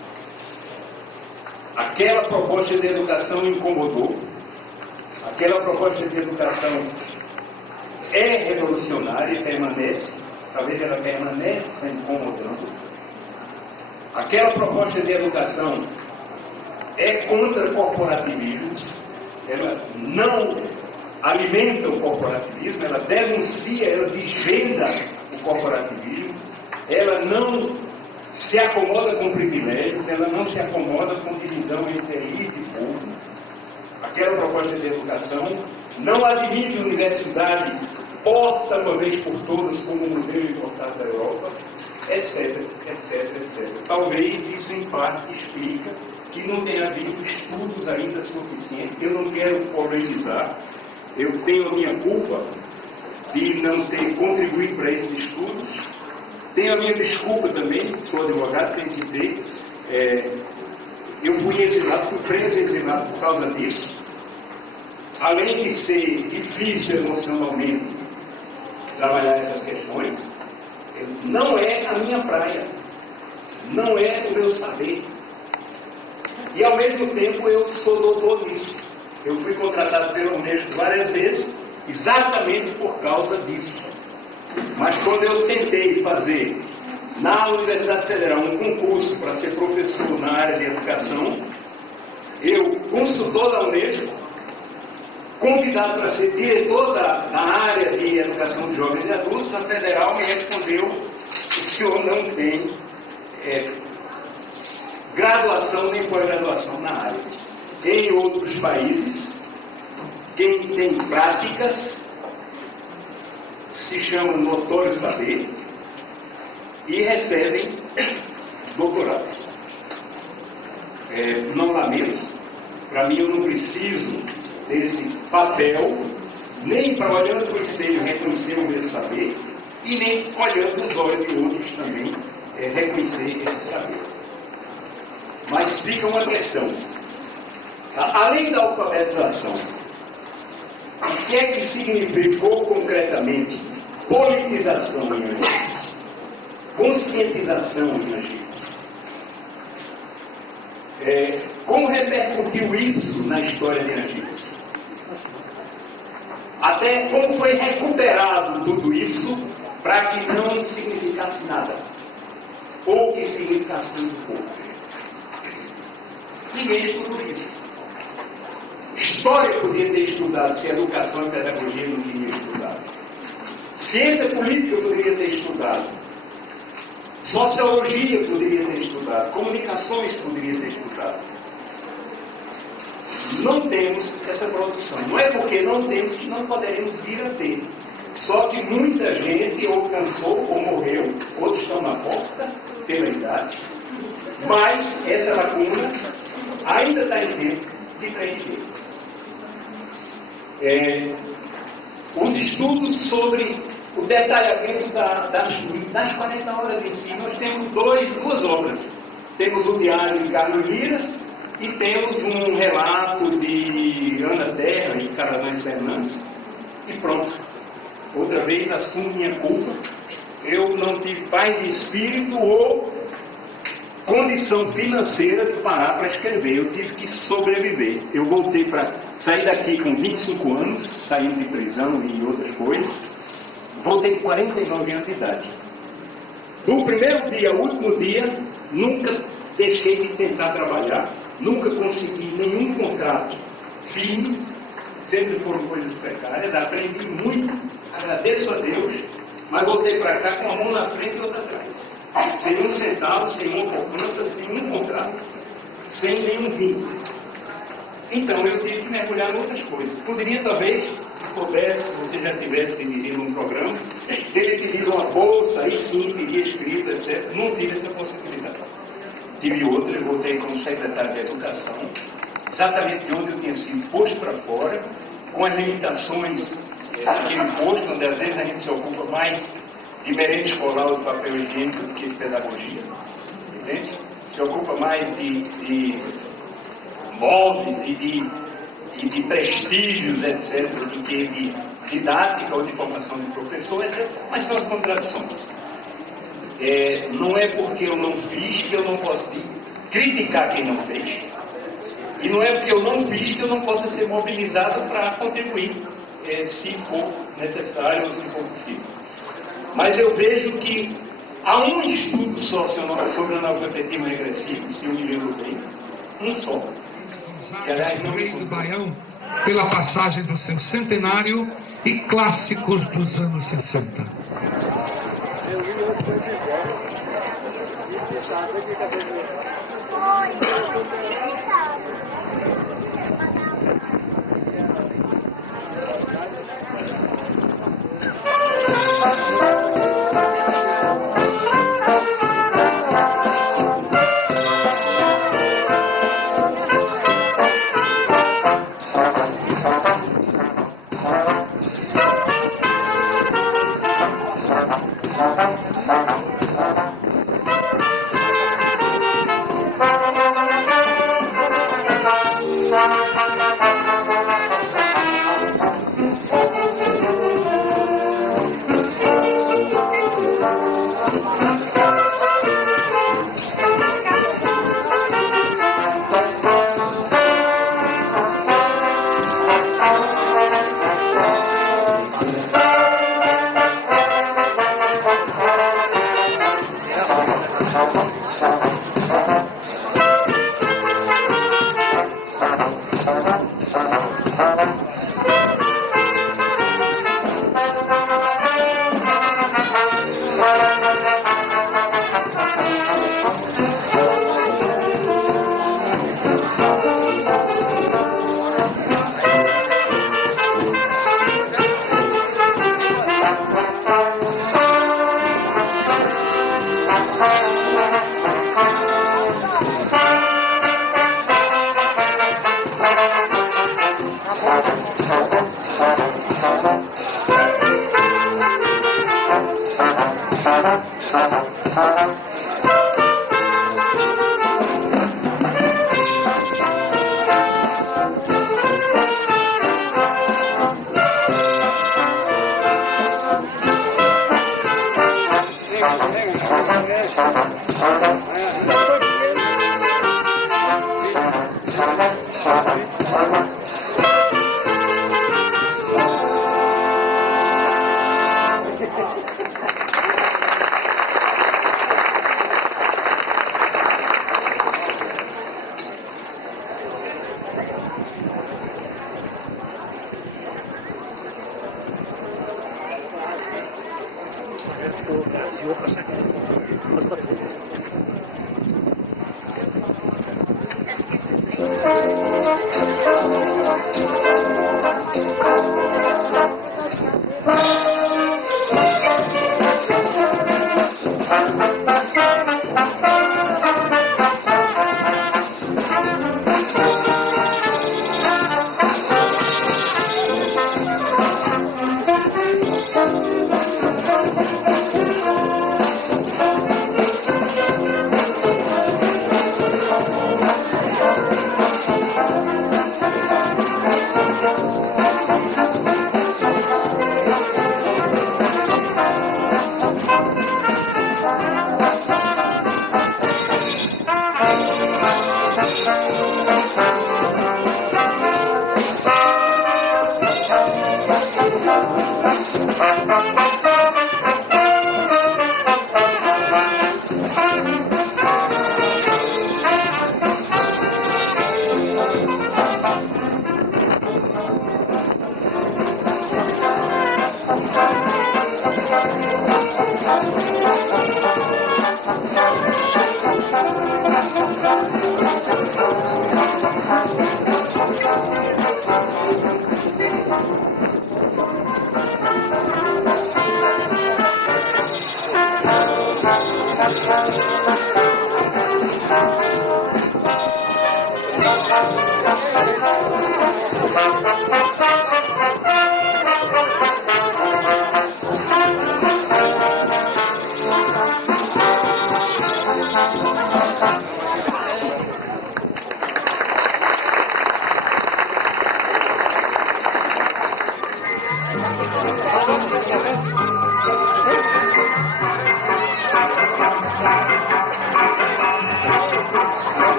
Aquela proposta de educação incomodou. Aquela proposta de educação é revolucionária e permanece, talvez ela permaneça incomodando. Aquela proposta de educação é contra corporativismos, ela não alimenta o corporativismo, ela denuncia, ela desvenda o corporativismo, ela não se acomoda com privilégios, ela não se acomoda com divisão entre elite e povo. Aquela proposta de educação não admite universidade posta uma vez por todas como modelo importado da Europa, etc, etc, etc. Talvez isso em parte explica que não tenha havido estudos ainda suficientes. Eu não quero polemizar, Eu tenho a minha culpa de não ter contribuído para esses estudos. Tenho a minha desculpa também, sou advogado, tenho que ter. Eu fui exilado, fui preso e exilado por causa disso. Além de ser difícil emocionalmente trabalhar essas questões, não é a minha praia, não é o meu saber. E ao mesmo tempo eu sou doutor nisso. Eu fui contratado pela Unesco várias vezes, exatamente por causa disso. Mas quando eu tentei fazer na Universidade Federal um concurso para ser professor na área de educação, eu, consultor da Unesco, convidado para ser diretor da área de educação de jovens e adultos, a Federal me respondeu: o senhor não tem graduação nem pós-graduação na área. Em outros países, quem tem práticas se chama notório saber e recebem doutorados. Não lamento, para mim eu não preciso desse papel, nem para olhando para o espelho reconhecer o meu saber, e nem olhando nos olhos de outros também reconhecer esse saber. Mas fica uma questão. Além da alfabetização, o que é que significou concretamente politização em Angicos? Conscientização em Angicos? Como repercutiu isso na história de Angicos? Até como foi recuperado tudo isso para que não significasse nada, ou que significasse muito pouco. Ninguém estudou isso. História podia ter estudado, se educação e pedagogia não tinham estudado. Ciência política poderia ter estudado. Sociologia poderia ter estudado. Comunicações poderia ter estudado. Não temos essa produção. Não é porque não temos que não poderemos vir a ter. Só que muita gente ou cansou ou morreu, outros estão na porta pela idade. Mas essa lacuna ainda está em tempo de preencher. Os estudos sobre o detalhamento das 40 horas em si, nós temos duas obras. Temos o Diário de Carlos Lira e temos um relato de Ana Terra e Caravães Fernandes, e pronto. Outra vez assumo minha culpa. Eu não tive paz de espírito ou condição financeira de parar para escrever. Eu tive que sobreviver. Eu voltei para sair daqui com 25 anos, saindo de prisão e outras coisas. Voltei com 49 anos de idade. Do primeiro dia ao último dia, nunca deixei de tentar trabalhar, nunca consegui nenhum contrato firme, sempre foram coisas precárias, aprendi muito, agradeço a Deus, mas voltei para cá com a mão na frente e outra atrás. Sem um centavo, sem uma poupança, sem um contrato, sem nenhum vínculo. Então eu tive que mergulhar em outras coisas. Poderia talvez, se soubesse, se você já tivesse dirigido um programa, ter pedido uma bolsa, aí sim, teria escrito, etc. Não tive essa possibilidade. Tive outra, eu voltei como secretário de Educação, exatamente de onde eu tinha sido posto para fora, com as limitações daquele posto, onde às vezes a gente se ocupa mais de merenda escolar ou de papel higiênico do que de pedagogia. Entende? Se ocupa mais de móveis e de prestígios, etc., do que de didática ou de formação de professor, etc. Mas são as contradições. Não é porque eu não fiz que eu não posso criticar quem não fez. E não é porque eu não fiz que eu não possa ser mobilizado para contribuir, se for necessário ou se for possível. Mas eu vejo que há um estudo sobre analfabetismo regressivo, se eu me lembro bem, um só. Que, aliás, não me... do Baião, pela passagem do seu centenário e clássicos dos anos 60.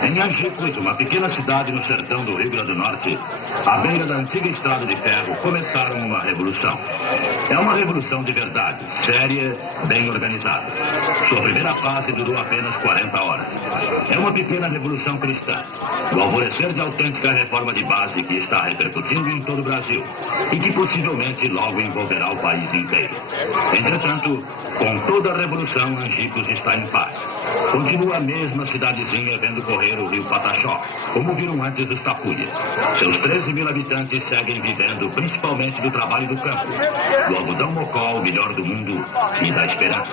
Em Angicos, uma pequena cidade no sertão do Rio Grande do Norte, à beira da antiga estrada de ferro, começaram uma revolução. É uma revolução de verdade, séria, bem organizada. Sua primeira fase durou apenas 40 horas. É uma pequena revolução cristã, o alvorecer de autêntica reforma de base que está repercutindo em todo o Brasil e que possivelmente logo envolverá o país inteiro. Entretanto, com toda a revolução, Angicos está em paz. Continua a mesma cidadezinha vendo correr o rio Pataxó, como viram antes dos Tapuia. Seus 13 mil habitantes seguem vivendo principalmente do trabalho do campo, do algodão mocó, o melhor do mundo, e da esperança.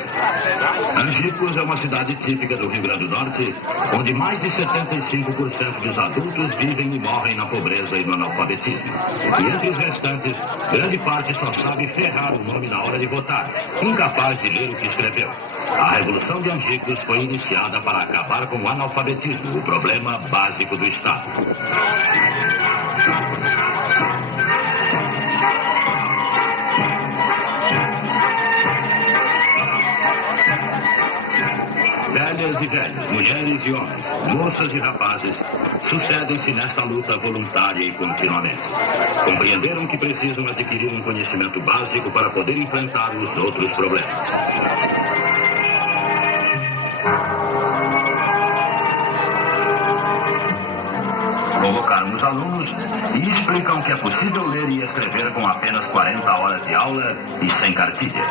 Angicos é uma cidade típica do Rio Grande do Norte, onde mais de 75% dos adultos vivem e morrem na pobreza e no analfabetismo. E entre os restantes, grande parte só sabe ferrar o nome na hora de votar, incapaz de ler o que escreveu. A Revolução de Angicos foi iniciada para acabar com o analfabetismo, o problema básico do Estado. Velhas e velhos, mulheres e homens, moças e rapazes, sucedem-se nesta luta voluntária e continuamente. Compreenderam que precisam adquirir um conhecimento básico para poder enfrentar os outros problemas. Convocaram os alunos e explicam que é possível ler e escrever com apenas 40 horas de aula e sem cartilha.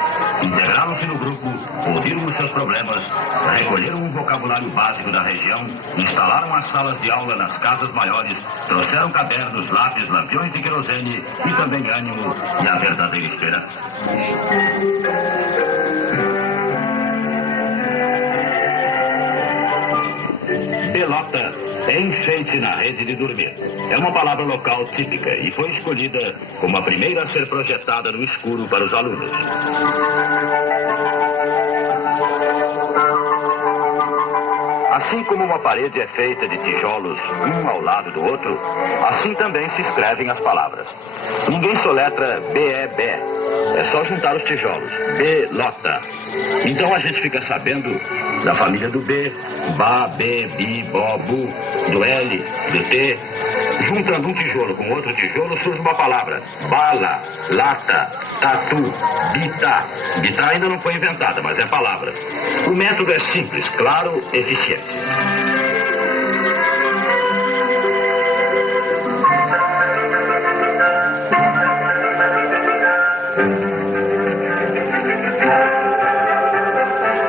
Integraram-se no grupo, ouviram os seus problemas, recolheram um vocabulário básico da região, instalaram as salas de aula nas casas maiores, trouxeram cadernos, lápis, lampiões de querosene e também ânimo e a verdadeira esperança. Pelota é enfeite na rede de dormir. É uma palavra local típica e foi escolhida como a primeira a ser projetada no escuro para os alunos. Assim como uma parede é feita de tijolos, um ao lado do outro, assim também se escrevem as palavras. Ninguém soletra B-E-B. É só juntar os tijolos. B, lota. Então a gente fica sabendo da família do B, Ba, Be, Bi, Bo, Bu, do L, do T. Juntando um tijolo com outro tijolo surge uma palavra. Bala, lata, tatu, bita. Bita ainda não foi inventada, mas é palavra. O método é simples, claro, eficiente.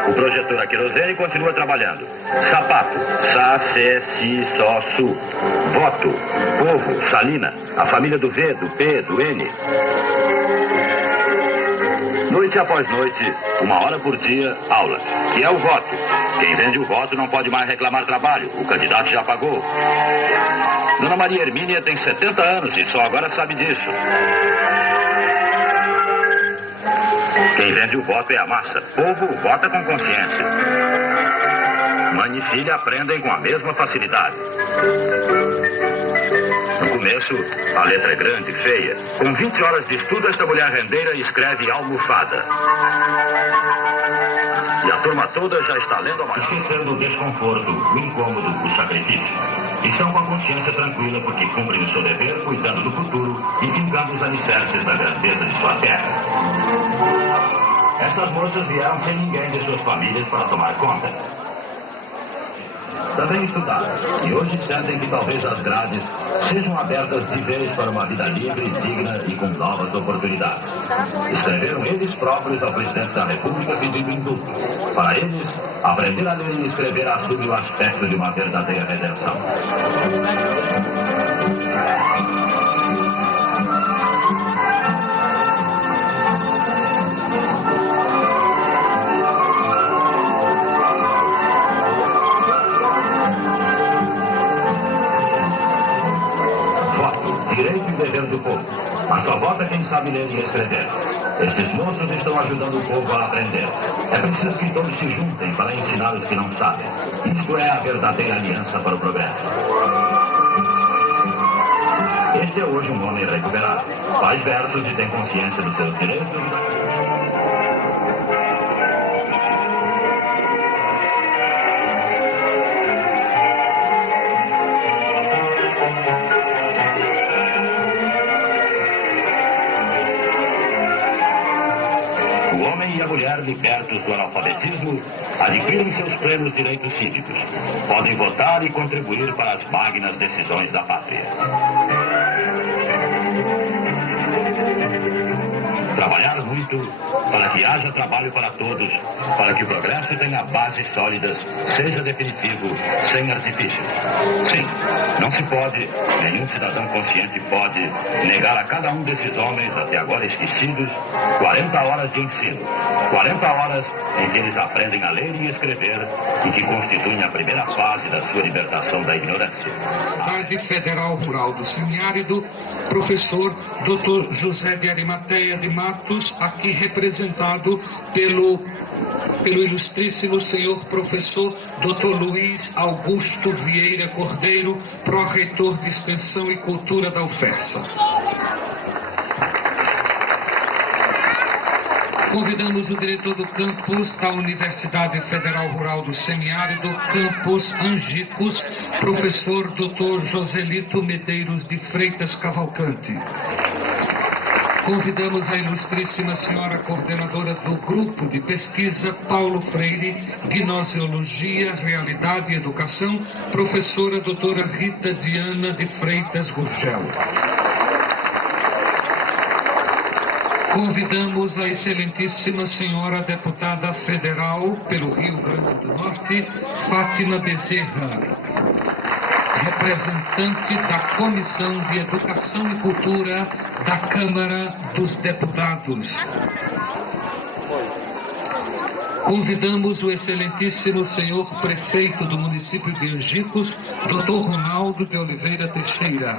O projetor a querosene continua trabalhando. Sapato, sa, se, si, so, su. Voto, povo, salina, a família do V, do P, do N. Noite após noite, 1 hora por dia, aula. Que é o voto. Quem vende o voto não pode mais reclamar trabalho. O candidato já pagou. Dona Maria Hermínia tem 70 anos e só agora sabe disso. Quem vende o voto é a massa. Povo vota com consciência. Mãe e filha aprendem com a mesma facilidade. No começo, a letra é grande, feia. Com 20 horas de estudo, esta mulher rendeira escreve almofada. E a turma toda já está lendo a matéria. Esquecendo o desconforto, o incômodo, o sacrifício. Estão com a consciência tranquila porque cumprem o seu dever, cuidando do futuro e fincando os alicerces da grandeza de sua terra. Essas moças vieram sem ninguém de suas famílias para tomar conta. Também estudaram, e hoje sentem que talvez as grades sejam abertas de vez para uma vida livre, digna e com novas oportunidades. Escreveram eles próprios ao presidente da República pedindo indulto. Para eles, aprender a ler e escrever assume o aspecto de uma verdadeira redenção. Direito e dever do povo. Mas só vota quem sabe ler e escrever. Estes moços estão ajudando o povo a aprender. É preciso que todos se juntem para ensinar os que não sabem. Isto é a verdadeira aliança para o progresso. Este é hoje um homem recuperado. Faz versos e tem consciência dos seus direitos. Mulher libertos do analfabetismo adquirem seus plenos direitos cívicos. Podem votar e contribuir para as magnas decisões da pátria. Trabalhar muito para que haja trabalho para todos, para que o progresso tenha bases sólidas, seja definitivo, sem artifícios. Sim, não se pode, nenhum cidadão consciente pode, negar a cada um desses homens, até agora esquecidos, 40 horas de ensino. 40 horas em que eles aprendem a ler e escrever e que constituem a primeira fase da sua libertação da ignorância. Universidade Federal Rural do Semiárido, professor Dr. José de Arimateia de Matos, aqui representado pelo ilustríssimo senhor professor Dr. Luiz Augusto Vieira Cordeiro, pró-reitor de Extensão e Cultura da UFESA. Convidamos o diretor do campus da Universidade Federal Rural do Semiárido, campus Angicos, professor Dr. Joselito Medeiros de Freitas Cavalcante. Convidamos a ilustríssima senhora coordenadora do grupo de pesquisa Paulo Freire, Gnoseologia, Realidade e Educação, professora doutora Rita Diana de Freitas Gurgel. Convidamos a excelentíssima senhora deputada federal pelo Rio Grande do Norte, Fátima Bezerra, representante da Comissão de Educação e Cultura da Câmara dos Deputados. Convidamos o excelentíssimo senhor prefeito do município de Angicos, Dr. Ronaldo de Oliveira Teixeira.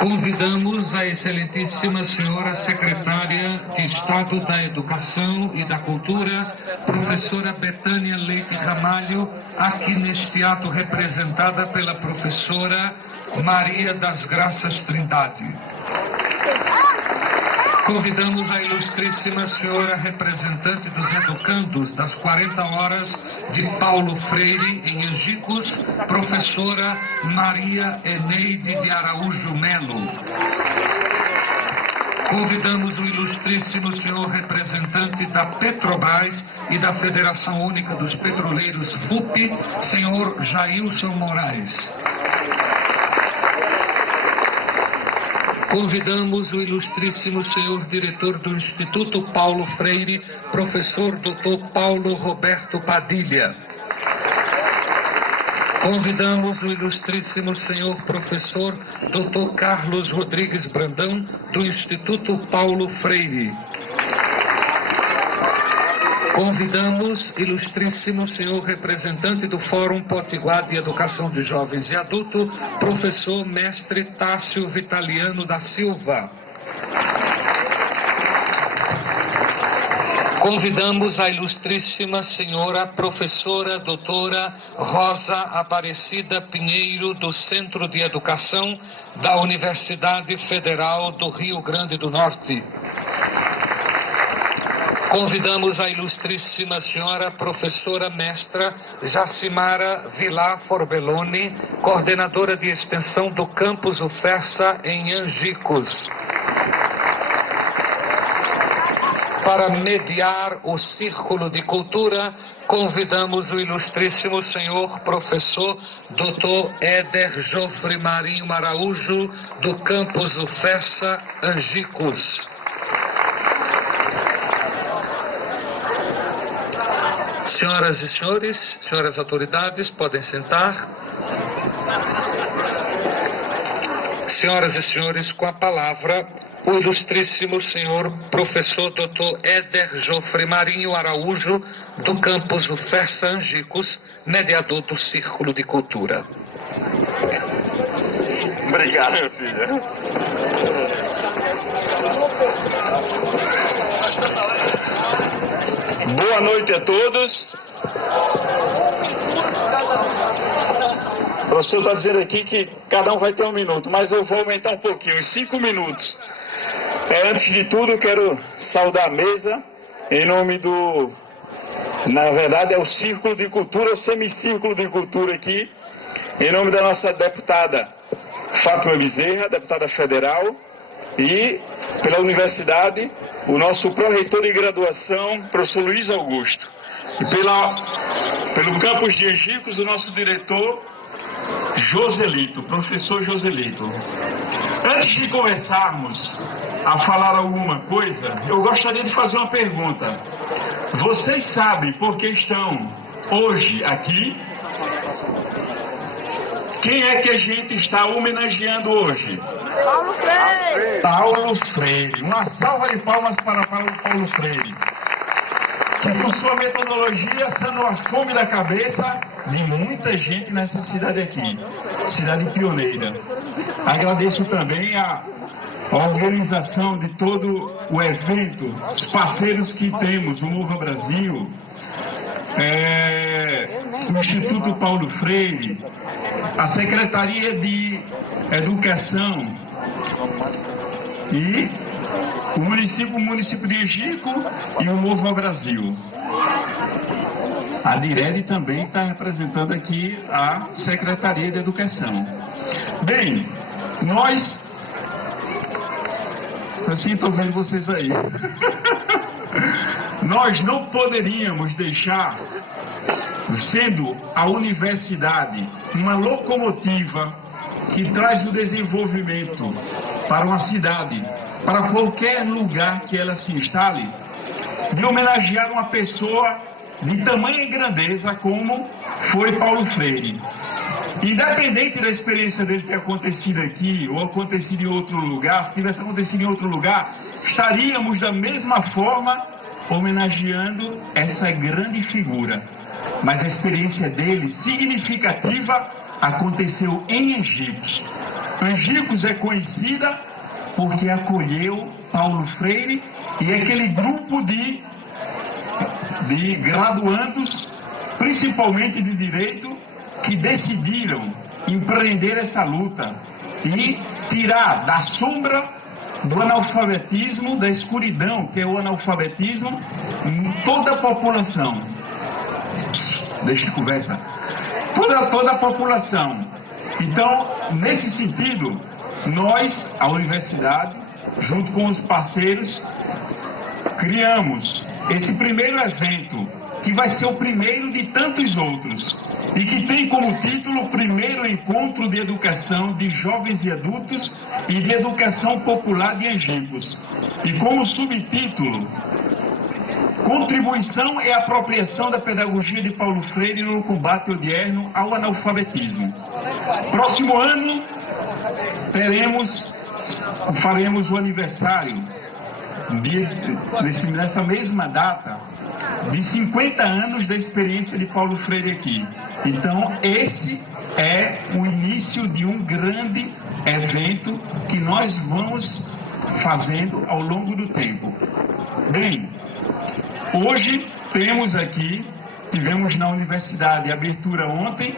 Convidamos a excelentíssima senhora secretária de Estado da Educação e da Cultura, professora Betânia Leite Ramalho, aqui neste ato representada pela professora Maria das Graças Trindade. Convidamos a ilustríssima senhora representante dos educandos das 40 horas de Paulo Freire, em Angicos, professora Maria Eneide de Araújo Melo. Convidamos o ilustríssimo senhor representante da Petrobras e da Federação Única dos Petroleiros FUP, senhor Jailson Moraes. Convidamos o ilustríssimo senhor diretor do Instituto Paulo Freire, professor Dr. Paulo Roberto Padilha. Convidamos o ilustríssimo senhor professor Dr. Carlos Rodrigues Brandão, do Instituto Paulo Freire. Convidamos ilustríssimo senhor representante do Fórum Potiguar de Educação de Jovens e Adultos, professor mestre Tássio Vitaliano da Silva. Convidamos a ilustríssima senhora professora doutora Rosa Aparecida Pinheiro, do Centro de Educação da Universidade Federal do Rio Grande do Norte. Convidamos a ilustríssima senhora professora mestra Jacimara Vilar Forbelloni, coordenadora de extensão do campus UFESA em Angicos. Para mediar o Círculo de Cultura, convidamos o ilustríssimo senhor professor Dr. Éder Jofre Marinho Araújo, do campus UFESA Angicos. Senhoras e senhores, senhoras autoridades, podem sentar. Senhoras e senhores, com a palavra, o ilustríssimo senhor professor Dr. Éder Jofre Marinho Araújo, do campus UFESA Angicos, mediador do Círculo de Cultura. Obrigado, meu filho. Boa noite a todos. O professor está dizendo aqui que cada um vai ter 1 minuto, mas eu vou aumentar um pouquinho, uns 5 minutos. Antes de tudo, quero saudar a mesa em nome do... Na verdade, é o Círculo de Cultura, o Semicírculo de Cultura aqui, em nome da nossa deputada Fátima Bezerra, deputada federal, e pela universidade, o nosso pró-reitor de graduação, professor Luiz Augusto. E pelo campus de Angicos, o nosso diretor, Joselito, professor Joselito. Antes de começarmos a falar alguma coisa, eu gostaria de fazer uma pergunta. Vocês sabem por que estão hoje aqui? Quem é que a gente está homenageando hoje? Paulo Freire! Paulo Freire. Uma salva de palmas para Paulo Freire. Que por sua metodologia sanou a fome da cabeça de muita gente nessa cidade aqui. Cidade pioneira. Agradeço também a organização de todo o evento, os parceiros que temos, o Mova Brasil, o Instituto Paulo Freire, a Secretaria de Educação e o município de Angicos e o Mova Brasil. A Direde também está representando aqui a Secretaria de Educação. Bem, nós... Assim, estou vendo vocês aí. Nós não poderíamos deixar, sendo a universidade uma locomotiva que traz o desenvolvimento para uma cidade, para qualquer lugar que ela se instale, de homenagear uma pessoa de tamanha grandeza como foi Paulo Freire. Independente da experiência dele ter acontecido aqui ou acontecido em outro lugar, se tivesse acontecido em outro lugar, estaríamos da mesma forma homenageando essa grande figura. Mas a experiência dele, significativa, aconteceu em Angicos. Angicos é conhecida porque acolheu Paulo Freire e aquele grupo de graduandos, principalmente de direito, que decidiram empreender essa luta e tirar da sombra do analfabetismo, da escuridão, que é o analfabetismo em toda a população. Deixa de conversa. Toda a população. Então, nesse sentido, nós, a universidade, junto com os parceiros, criamos esse primeiro evento, que vai ser o primeiro de tantos outros, e que tem como título o Primeiro Encontro de Educação de Jovens e Adultos e de Educação Popular de Angicos. E como subtítulo, Contribuição e Apropriação da Pedagogia de Paulo Freire no Combate odierno ao Analfabetismo. Próximo ano, faremos o aniversário, nessa mesma data, de 50 anos da experiência de Paulo Freire aqui. Então, esse é o início de um grande evento que nós vamos fazendo ao longo do tempo. Bem, hoje tivemos na universidade a abertura ontem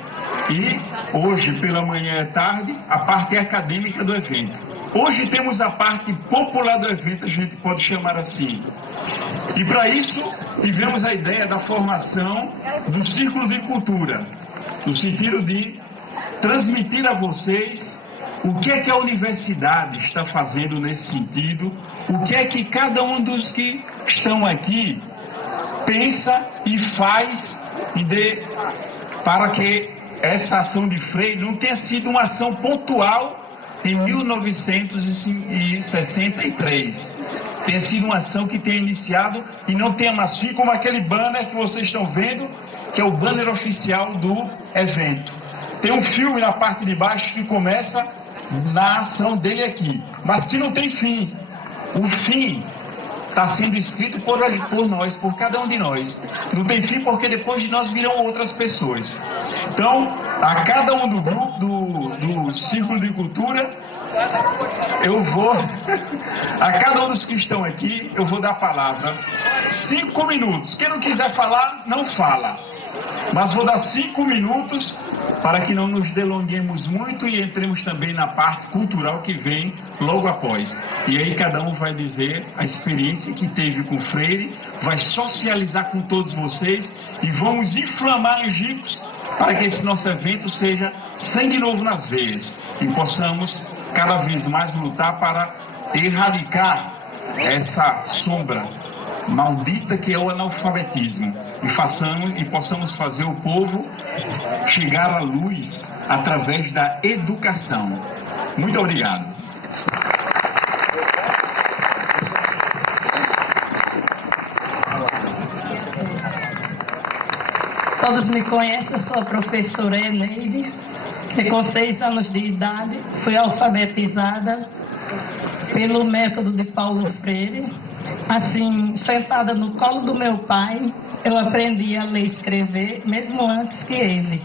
e hoje pela manhã e tarde a parte acadêmica do evento. Hoje temos a parte popular do evento, a gente pode chamar assim. E para isso tivemos a ideia da formação do Círculo de Cultura, no sentido de transmitir a vocês o que é que a universidade está fazendo nesse sentido, o que é que cada um dos que estão aqui pensa e faz para que essa ação de Freire não tenha sido uma ação pontual em 1963. Tenha sido uma ação que tenha iniciado e não tenha mais fim, como aquele banner que vocês estão vendo, que é o banner oficial do evento. Tem um filme na parte de baixo que começa na ação dele aqui, mas que não tem fim. O fim está sendo escrito por nós, por cada um de nós. Não tem fim porque depois de nós virão outras pessoas. Então, a cada um do grupo, do Círculo de Cultura, a cada um dos que estão aqui, eu vou dar a palavra. 5 minutos. Quem não quiser falar, não fala. Mas vou dar 5 minutos para que não nos delonguemos muito e entremos também na parte cultural que vem logo após. E aí cada um vai dizer a experiência que teve com Freire, vai socializar com todos vocês e vamos inflamar Angicos para que esse nosso evento seja sangue novo nas veias e possamos cada vez mais lutar para erradicar essa sombra maldita que é o analfabetismo e possamos fazer o povo chegar à luz através da educação. Muito obrigado. Todos me conhecem, eu sou a professora Eneide, que com 6 anos de idade fui alfabetizada pelo método de Paulo Freire. Assim, sentada no colo do meu pai, eu aprendi a ler e escrever, mesmo antes que ele.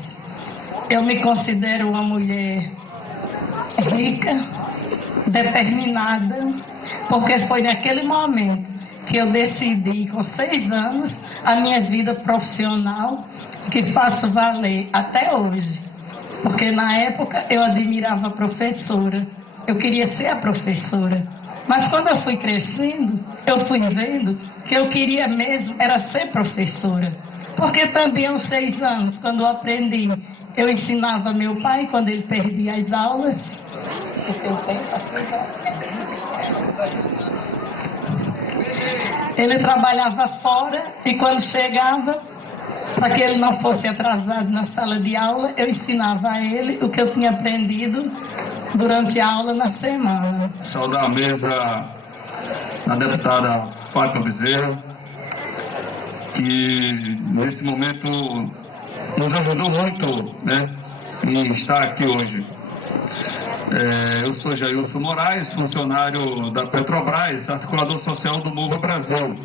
Eu me considero uma mulher rica, determinada, porque foi naquele momento que eu decidi, com 6 anos, a minha vida profissional, que faço valer até hoje. Porque na época eu admirava a professora, eu queria ser a professora. Mas quando eu fui crescendo, eu fui vendo que eu queria mesmo era ser professora. Porque também aos 6 anos, quando eu aprendi, eu ensinava meu pai quando ele perdia as aulas. Ele trabalhava fora e quando chegava, para que ele não fosse atrasado na sala de aula, eu ensinava a ele o que eu tinha aprendido durante a aula na semana. Saudar a mesa da deputada Fátima Bezerra, que nesse momento nos ajudou muito, né, em estar aqui hoje. Eu sou Jailson Moraes, funcionário da Petrobras, articulador social do Mova Brasil.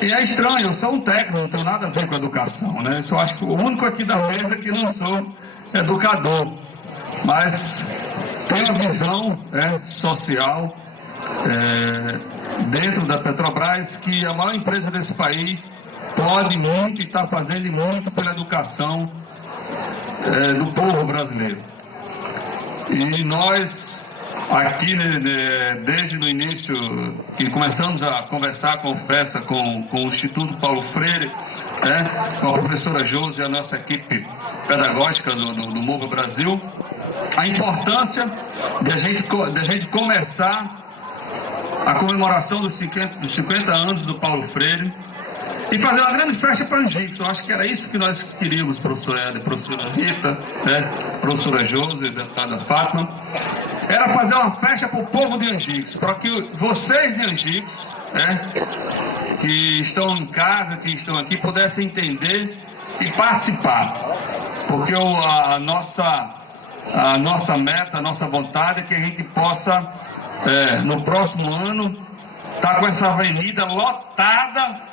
E é estranho, eu sou um técnico, não tenho nada a ver com educação, né? Eu só acho que o único aqui da mesa que não sou educador, mas tenho uma visão social dentro da Petrobras, que a maior empresa desse país pode muito e está fazendo muito pela educação do povo brasileiro. E nós aqui, desde o início, que começamos a conversar com o FESA, com o Instituto Paulo Freire, com a professora Josi e a nossa equipe pedagógica do Mova Brasil, a importância de a gente começar a comemoração dos 50 anos do Paulo Freire e fazer uma grande festa para Angicos. Eu acho que era isso que nós queríamos, professora Hélia, professora Rita, professora Josi, deputada Fátima. Era fazer uma festa para o povo de Angicos, para que vocês de Angicos, que estão em casa, que estão aqui, pudessem entender e participar. Porque a nossa meta, a nossa vontade é que a gente possa, no próximo ano, estar com essa avenida lotada,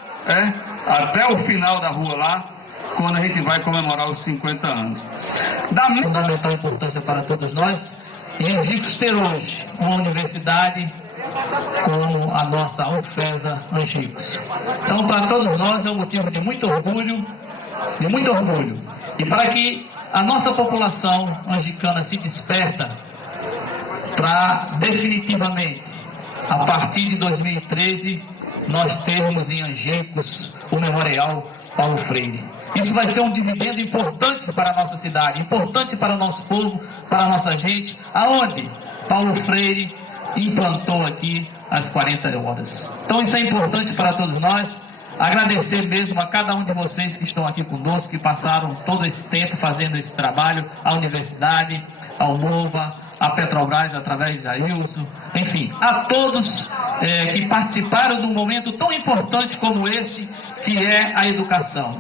até o final da rua lá, quando a gente vai comemorar os 50 anos. Da fundamental importância para todos nós, e Angicos ter hoje uma universidade como a nossa UFESA Angicos. Então, para todos nós é um motivo de muito orgulho, e para que a nossa população angicana se desperta para definitivamente, a partir de 2013, nós termos em Angicos o Memorial Paulo Freire. Isso vai ser um dividendo importante para a nossa cidade, importante para o nosso povo, para a nossa gente, aonde Paulo Freire implantou aqui as 40 horas. Então isso é importante para todos nós. Agradecer mesmo a cada um de vocês que estão aqui conosco, que passaram todo esse tempo fazendo esse trabalho, à universidade, ao MOVA, à Petrobras através de Ailson, enfim, a todos que participaram de um momento tão importante como esse, que é a educação.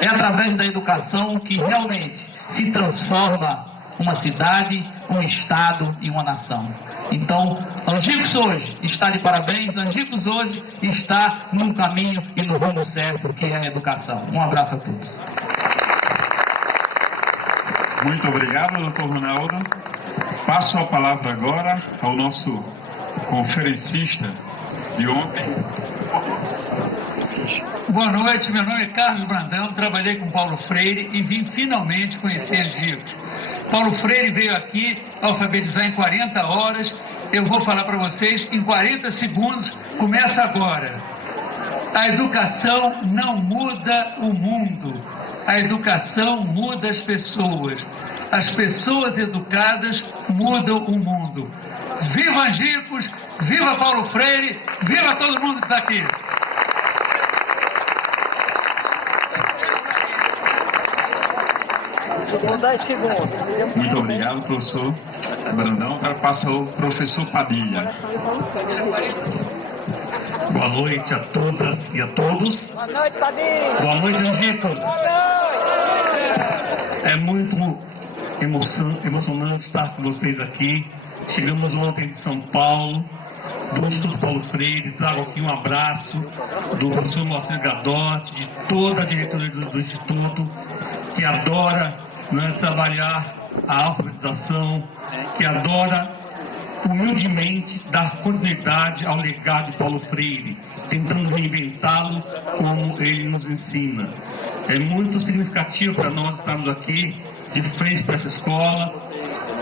É através da educação que realmente se transforma uma cidade, um estado e uma nação. Então, Angicos hoje está de parabéns, Angicos hoje está num caminho e no rumo certo, que é a educação. Um abraço a todos. Muito obrigado, doutor Ronaldo. Passo a palavra agora ao nosso conferencista de ontem. Boa noite, meu nome é Carlos Brandão, trabalhei com Paulo Freire e vim finalmente conhecer Angicos. Paulo Freire veio aqui alfabetizar em 40 horas, eu vou falar para vocês em 40 segundos, começa agora. A educação não muda o mundo, a educação muda as pessoas. As pessoas educadas mudam o mundo. Viva Angicos, viva Paulo Freire, viva todo mundo que está aqui. Muito obrigado, professor Brandão. Agora passa o professor Padilha. Boa noite a todas e a todos. Boa noite, Padilha. Boa noite, Angicos. Boa noite. É muito emocionante estar com vocês aqui. Chegamos ontem de São Paulo, do Instituto Paulo Freire. Trago aqui um abraço do professor Moacir Gadotti, de toda a diretoria do Instituto, que adora trabalhar a alfabetização, que adora humildemente dar continuidade ao legado de Paulo Freire, tentando reinventá-lo como ele nos ensina. É muito significativo para nós estarmos aqui, de frente para essa escola,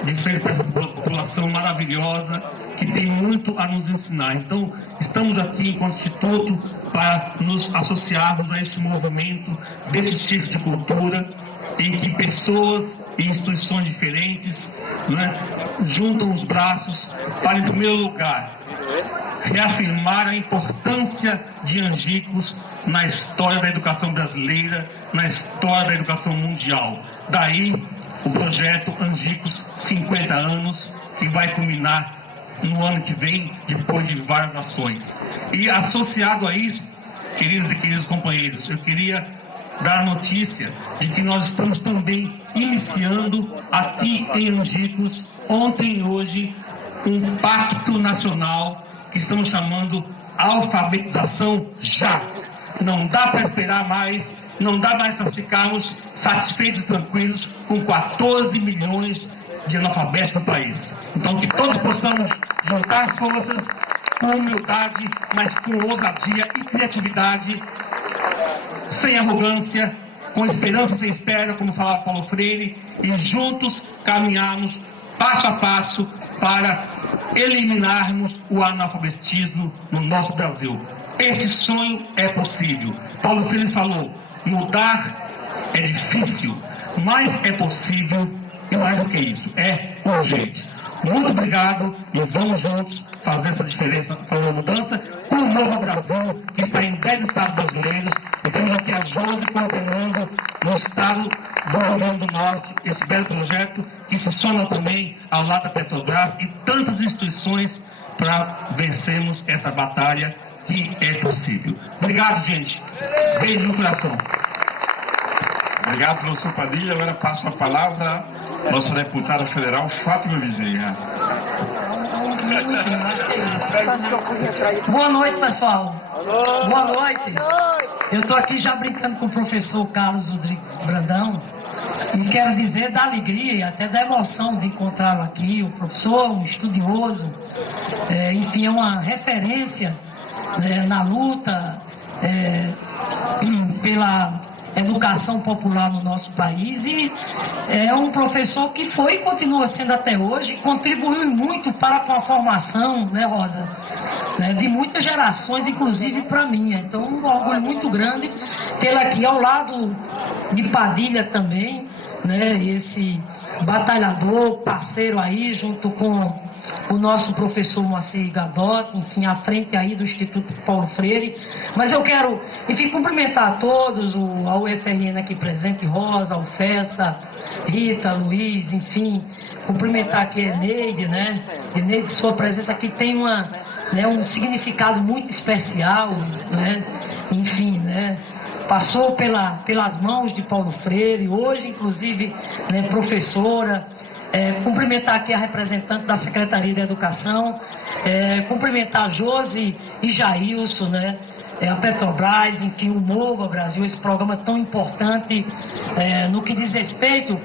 de frente para essa população maravilhosa, que tem muito a nos ensinar. Então, estamos aqui enquanto Instituto para nos associarmos a este movimento, desse tipo de cultura, em que pessoas e instituições diferentes juntam os braços para, em primeiro lugar, reafirmar a importância de Angicos na história da educação brasileira, na história da educação mundial. Daí o projeto Angicos 50 anos, que vai culminar no ano que vem, depois de várias ações. E associado a isso, queridos e queridos companheiros, eu queria dar a notícia de que nós estamos também iniciando aqui em Angicos, ontem e hoje, um pacto nacional que estamos chamando Alfabetização Já. Não dá para esperar mais, não dá mais para ficarmos satisfeitos e tranquilos com 14 milhões de analfabetos no país. Então, que todos possamos juntar forças com humildade, mas com ousadia e criatividade, sem arrogância, com esperança sem espera, como falava Paulo Freire, e juntos caminharmos passo a passo para eliminarmos o analfabetismo no nosso Brasil. Este sonho é possível. Paulo Freire falou, mudar é difícil, mas é possível, e mais do que isso, é urgente. Muito obrigado e vamos juntos fazer essa diferença, fazer uma mudança com o Novo Brasil, que está em 10 estados brasileiros, e temos aqui a Josi coordenando no estado do Rio Grande do Norte, esse belo projeto que se soma também ao lado da Petrobras e tantas instituições para vencermos essa batalha que é possível. Obrigado, gente. Beijo no coração. Obrigado, professor Padilha. Agora passo a palavra à nossa deputada federal, Fátima Bezerra. Boa noite, pessoal. Boa noite. Eu estou aqui já brincando com o professor Carlos Rodrigues Brandão e quero dizer da alegria e até da emoção de encontrá-lo aqui. O professor, um estudioso, enfim, é uma referência na luta pela educação popular no nosso país e é um professor que foi e continua sendo até hoje, contribuiu muito para com a formação, né, Rosa, de muitas gerações, inclusive para mim. Então, um orgulho muito grande tê-lo aqui ao lado de Padilha também, né, esse batalhador, parceiro aí, junto com o nosso professor Moacir Gadotti, enfim, à frente aí do Instituto Paulo Freire. Mas eu quero, enfim, cumprimentar a todos, a UFRN aqui presente, Rosa, Alfessa, Rita, Luiz, enfim, cumprimentar aqui a Eneide, né? Eneide, sua presença aqui tem um significado muito especial, né? Enfim, né? Passou pelas mãos de Paulo Freire, hoje, inclusive, né, professora. Cumprimentar aqui a representante da Secretaria de Educação, cumprimentar a Josi e Jailson, né, a Petrobras, enfim, o Novo Brasil, esse programa tão importante no que diz respeito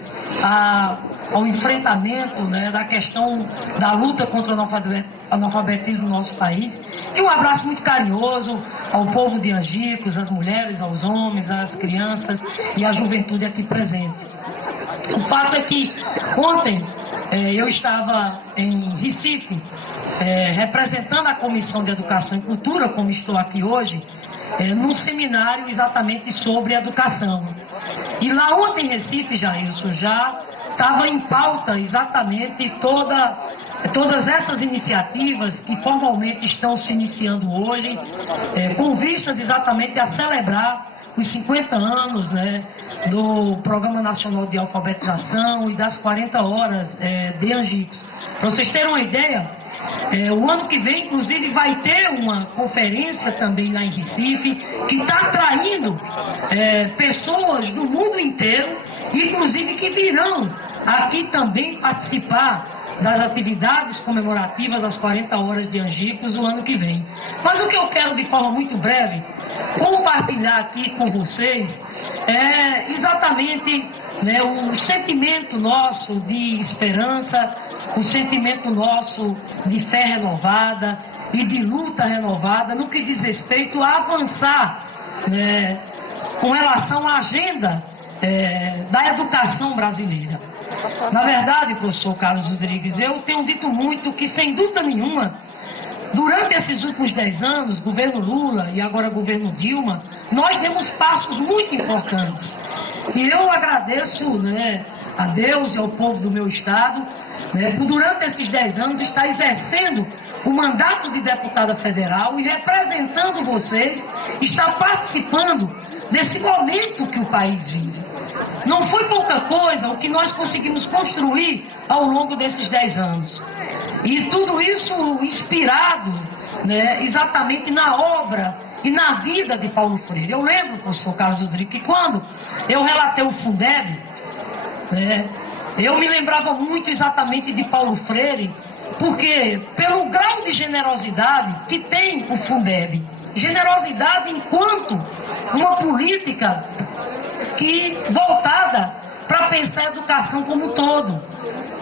ao enfrentamento, né, da questão da luta contra o analfabetismo no nosso país. E um abraço muito carinhoso ao povo de Angicos, às mulheres, aos homens, às crianças e à juventude aqui presente. O fato é que ontem eu estava em Recife, representando a Comissão de Educação e Cultura, como estou aqui hoje, num seminário exatamente sobre educação. E lá ontem em Recife, Jailson, já estava em pauta exatamente todas essas iniciativas que formalmente estão se iniciando hoje, com vistas exatamente a celebrar os 50 anos, né, do Programa Nacional de Alfabetização e das 40 horas de Angicos. Para vocês terem uma ideia, o ano que vem, inclusive, vai ter uma conferência também lá em Recife, que está atraindo pessoas do mundo inteiro, inclusive que virão aqui também participar das atividades comemorativas das 40 horas de Angicos o ano que vem. Mas o que eu quero, de forma muito breve, compartilhar aqui com vocês é exatamente, né, o sentimento nosso de esperança, o sentimento nosso de fé renovada e de luta renovada no que diz respeito a avançar, né, com relação à agenda da educação brasileira. Na verdade, professor Carlos Rodrigues, eu tenho dito muito que, sem dúvida nenhuma, durante esses últimos 10 anos, governo Lula e agora governo Dilma, nós demos passos muito importantes. E eu agradeço, né, a Deus e ao povo do meu estado, né, por durante esses 10 anos estar exercendo o mandato de deputada federal e representando vocês, estar participando desse momento que o país vive. Não foi pouca coisa o que nós conseguimos construir ao longo desses 10 anos. E tudo isso inspirado, né, exatamente na obra e na vida de Paulo Freire. Eu lembro, professor Carlos Rodrigues, que quando eu relatei o Fundeb, né, eu me lembrava muito exatamente de Paulo Freire, porque pelo grau de generosidade que tem o Fundeb, generosidade enquanto uma política que voltada para pensar a educação como um todo.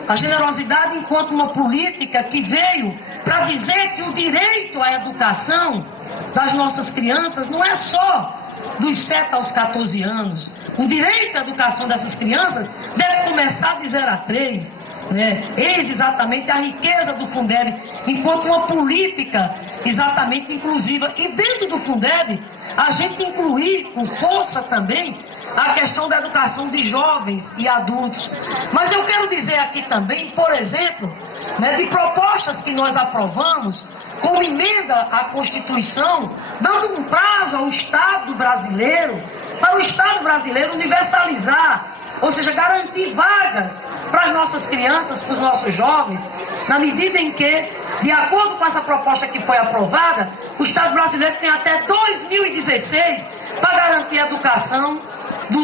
A generosidade enquanto uma política que veio para dizer que o direito à educação das nossas crianças não é só dos 7 aos 14 anos. O direito à educação dessas crianças deve começar de 0 a 3. né, eis exatamente a riqueza do Fundeb, enquanto uma política exatamente inclusiva. E dentro do Fundeb, a gente incluir com força também a questão da educação de jovens e adultos. Mas eu quero dizer aqui também, por exemplo, né, de propostas que nós aprovamos, como emenda à Constituição, dando um prazo ao Estado brasileiro, para o Estado brasileiro universalizar, ou seja, garantir vagas para as nossas crianças, para os nossos jovens, na medida em que, de acordo com essa proposta que foi aprovada, o Estado brasileiro tem até 2016 para garantir a educação do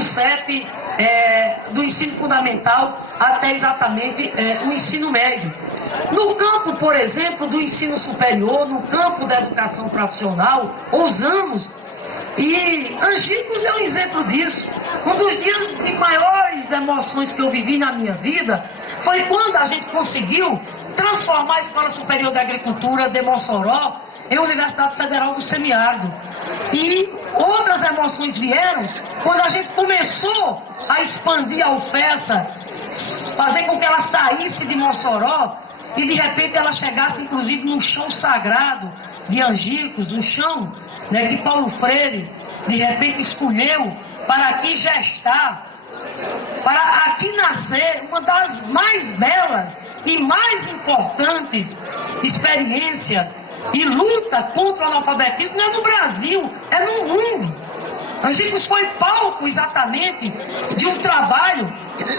do ensino fundamental até exatamente o ensino médio. No campo, por exemplo, do ensino superior, no campo da educação profissional, ousamos, e Angicos é um exemplo disso. Um dos dias de maiores emoções que eu vivi na minha vida foi quando a gente conseguiu transformar a Escola Superior de Agricultura de Mossoró em Universidade Federal do Semiárido. E outras emoções vieram quando a gente começou a expandir a UFESA, fazer com que ela saísse de Mossoró e de repente ela chegasse inclusive no chão sagrado de Angicos, um chão, né, que Paulo Freire de repente escolheu para aqui gestar, para aqui nascer uma das mais belas e mais importantes experiências e luta contra o analfabetismo. Não é no Brasil, é no mundo. Angicos foi palco exatamente de um trabalho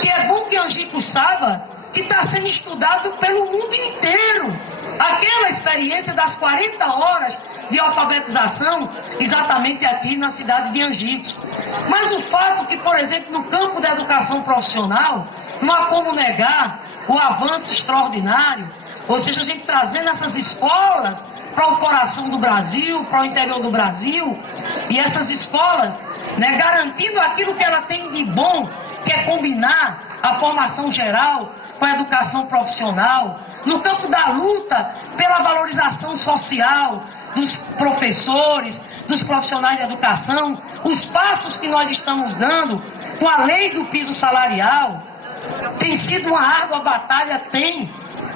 que é bom que Angicos saiba que está sendo estudado pelo mundo inteiro. Aquela experiência das 40 horas de alfabetização exatamente aqui na cidade de Angicos. Mas o fato que, por exemplo, no campo da educação profissional, não há como negar o avanço extraordinário, ou seja, a gente trazendo essas escolas para o coração do Brasil, para o interior do Brasil, e essas escolas, né, garantindo aquilo que ela tem de bom, que é combinar a formação geral com a educação profissional, no campo da luta pela valorização social dos professores, dos profissionais de educação, os passos que nós estamos dando com a lei do piso salarial. Tem sido uma árdua batalha,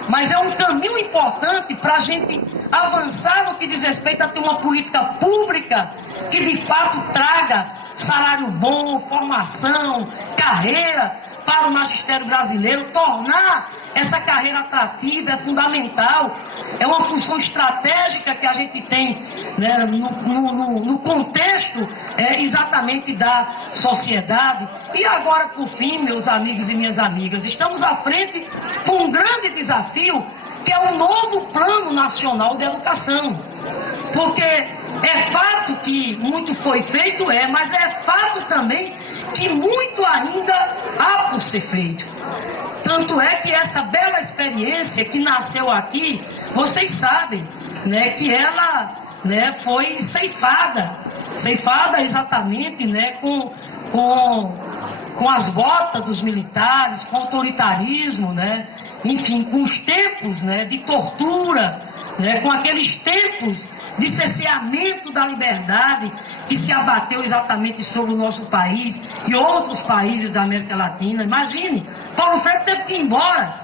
mas é um caminho importante para a gente avançar no que diz respeito a ter uma política pública que de fato traga salário bom, formação, carreira para o magistério brasileiro. Tornar essa carreira atrativa é fundamental, é uma função estratégica que a gente tem, né, no contexto exatamente da sociedade. E agora, por fim, meus amigos e minhas amigas, estamos à frente com um grande desafio, que é o novo Plano Nacional de Educação. Porque é fato que muito foi feito, mas é fato também que muito ainda há por ser feito. Tanto é que essa bela experiência que nasceu aqui, vocês sabem, né, que ela, né, foi ceifada exatamente, né, com as botas dos militares, com autoritarismo, né, enfim, com os tempos, né, de tortura, né, com aqueles tempos de cerceamento da liberdade que se abateu exatamente sobre o nosso país e outros países da América Latina. Imagine, Paulo Freire teve que ir embora.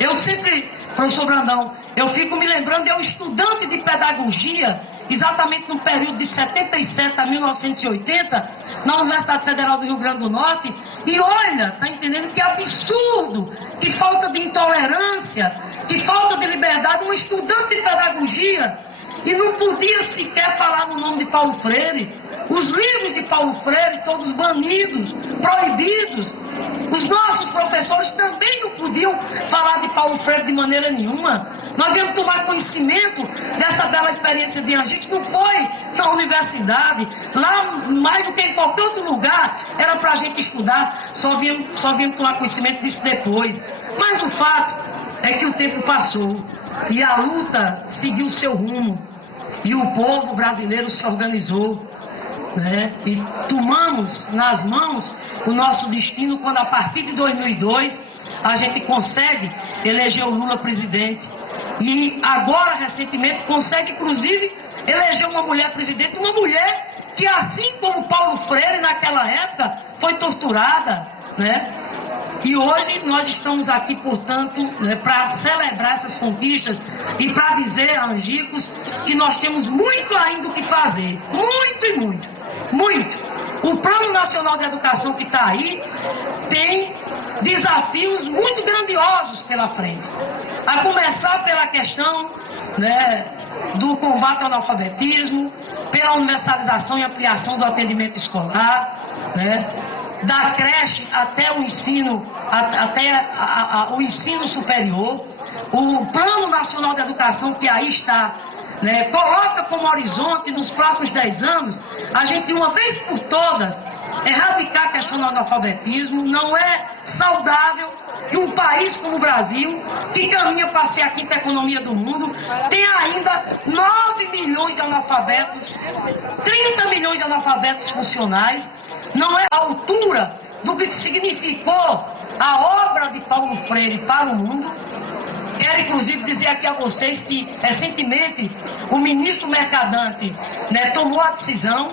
Eu sempre, professor Brandão, eu fico me lembrando de eu estudante de pedagogia, exatamente no período de 77 a 1980, na Universidade Federal do Rio Grande do Norte, e olha, tá entendendo que absurdo, que falta de intolerância, que falta de liberdade, um estudante de pedagogia, e não podia sequer falar no nome de Paulo Freire. Os livros de Paulo Freire, todos banidos, proibidos. Os nossos professores também não podiam falar de Paulo Freire de maneira nenhuma. Nós viemos tomar conhecimento dessa bela experiência de Angicos, não foi na universidade. Lá, mais do que em qualquer outro lugar, era para a gente estudar. Só viemos tomar conhecimento disso depois. Mas o fato é que o tempo passou e a luta seguiu seu rumo. E o povo brasileiro se organizou, né? E tomamos nas mãos o nosso destino quando, a partir de 2002, a gente consegue eleger o Lula presidente. E agora, recentemente, consegue, inclusive, eleger uma mulher presidente, uma mulher que, assim como Paulo Freire, naquela época, foi torturada, né? E hoje nós estamos aqui, portanto, para celebrar essas conquistas e para dizer a Angicos que nós temos muito ainda o que fazer. Muito e muito. Muito. O Plano Nacional de Educação que está aí tem desafios muito grandiosos pela frente. A começar pela questão, né, do combate ao analfabetismo, pela universalização e ampliação do atendimento escolar, né, da creche até o ensino, o ensino superior. O Plano Nacional de Educação que aí está, né, coloca como horizonte nos próximos 10 anos a gente de uma vez por todas erradicar a questão do analfabetismo. Não é saudável que um país como o Brasil, que caminha para ser a quinta economia do mundo, tenha ainda 9 milhões de analfabetos, 30 milhões de analfabetos funcionais. Não é a altura do que significou a obra de Paulo Freire para o mundo. Quero inclusive dizer aqui a vocês que recentemente o ministro Mercadante, né, tomou a decisão,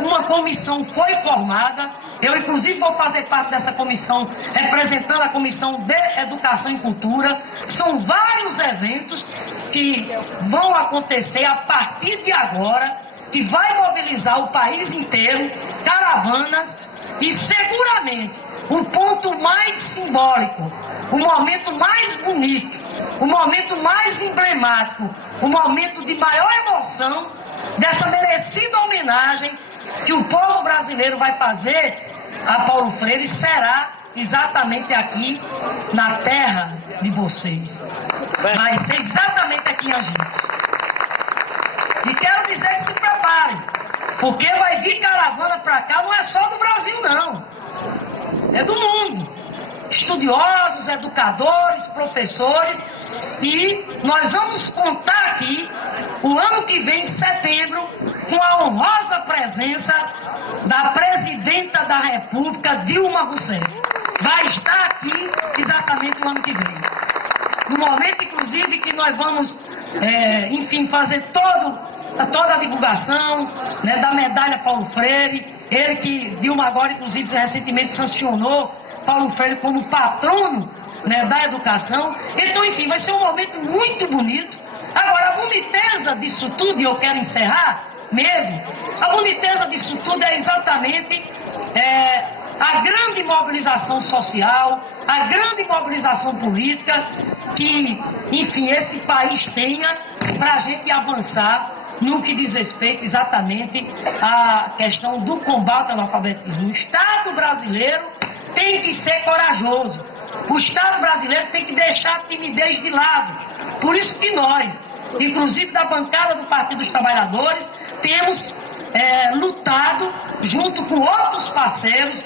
uma comissão foi formada. Eu inclusive vou fazer parte dessa comissão, representando a Comissão de Educação e Cultura. São vários eventos que vão acontecer a partir de agora, que vai mobilizar o país inteiro, caravanas, e seguramente o ponto mais simbólico, o momento mais bonito, o momento mais emblemático, o momento de maior emoção dessa merecida homenagem que o povo brasileiro vai fazer a Paulo Freire será exatamente aqui na terra de vocês. Vai ser exatamente aqui em Angicos. E quero dizer que se preparem, porque vai vir caravana para cá, não é só do Brasil não, é do mundo. Estudiosos, educadores, professores, e nós vamos contar aqui, o ano que vem, em setembro, com a honrosa presença da Presidenta da República, Dilma Rousseff. Vai estar aqui exatamente o ano que vem. No momento, inclusive, que nós vamos, enfim, fazer toda a divulgação, né, da medalha Paulo Freire. Ele que Dilma agora, inclusive, recentemente sancionou Paulo Freire como patrono, né, da educação. Então, enfim, vai ser um momento muito bonito. Agora, a boniteza disso tudo, e eu quero encerrar mesmo, a boniteza disso tudo é exatamente a grande mobilização social, a grande mobilização política que, enfim, esse país tenha para a gente avançar no que diz respeito exatamente à questão do combate ao analfabetismo. O Estado brasileiro tem que ser corajoso. O Estado brasileiro tem que deixar a timidez de lado. Por isso que nós, inclusive da bancada do Partido dos Trabalhadores, temos lutado junto com outros parceiros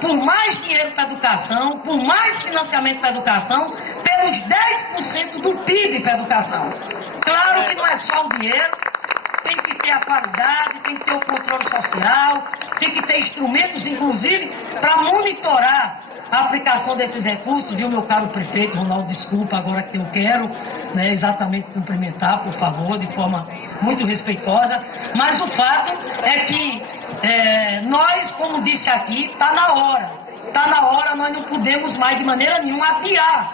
por mais dinheiro para a educação, por mais financiamento para a educação, pelos 10% do PIB para a educação. Claro que não é só o dinheiro, tem que ter a qualidade, tem que ter o controle social, tem que ter instrumentos, inclusive, para monitorar a aplicação desses recursos, viu, meu caro prefeito Ronaldo? Desculpa, agora que eu quero, né, exatamente cumprimentar, por favor, de forma muito respeitosa, mas o fato é que nós, como disse aqui, está na hora, nós não podemos mais de maneira nenhuma adiar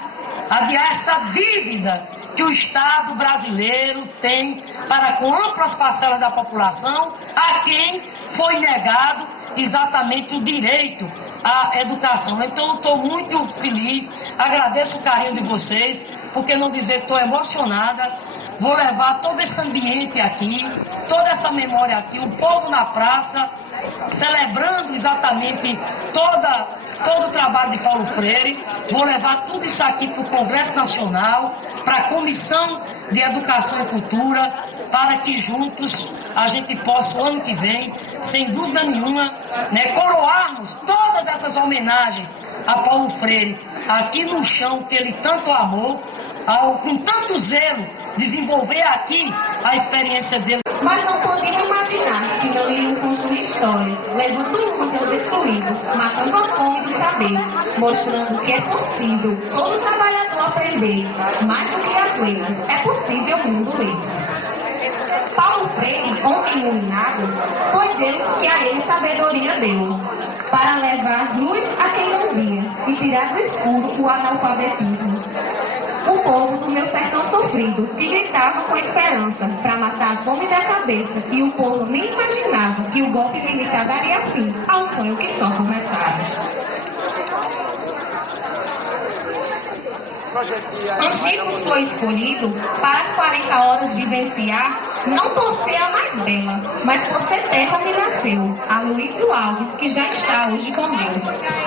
essa dívida que o Estado brasileiro tem para com amplas parcelas da população, a quem foi negado exatamente o direito à educação. Então eu estou muito feliz, agradeço o carinho de vocês, porque não dizer que estou emocionada, vou levar todo esse ambiente aqui, toda essa memória aqui, o povo na praça, celebrando exatamente todo o trabalho de Paulo Freire. Vou levar tudo isso aqui para o Congresso Nacional, para a Comissão de Educação e Cultura, para que juntos a gente possa, o ano que vem, sem dúvida nenhuma, né, coroarmos todas essas homenagens a Paulo Freire, aqui no chão que ele tanto amou, com tanto zelo, desenvolver aqui a experiência dele. Mas não podiam imaginar que não iriam construir história, levando o mundo aos excluídos, matando a fome do saber, mostrando que é possível todo trabalhador aprender, mais do que as letras, é possível o mundo livre. Paulo Freire, homem iluminado, foi Deus que a ele sabedoria deu. para levar luz a quem não via e tirar do escuro o analfabetismo. O povo do meu sertão sofrido, que gritava com esperança para matar a fome da cabeça, e o povo nem imaginava que o golpe militar daria fim ao sonho que só começara. Angicos foi escolhido para as 40 horas vivenciar, não por ser a mais bela, mas por ser terra onde nasceu, a Luísio Alves, que já está hoje com Deus.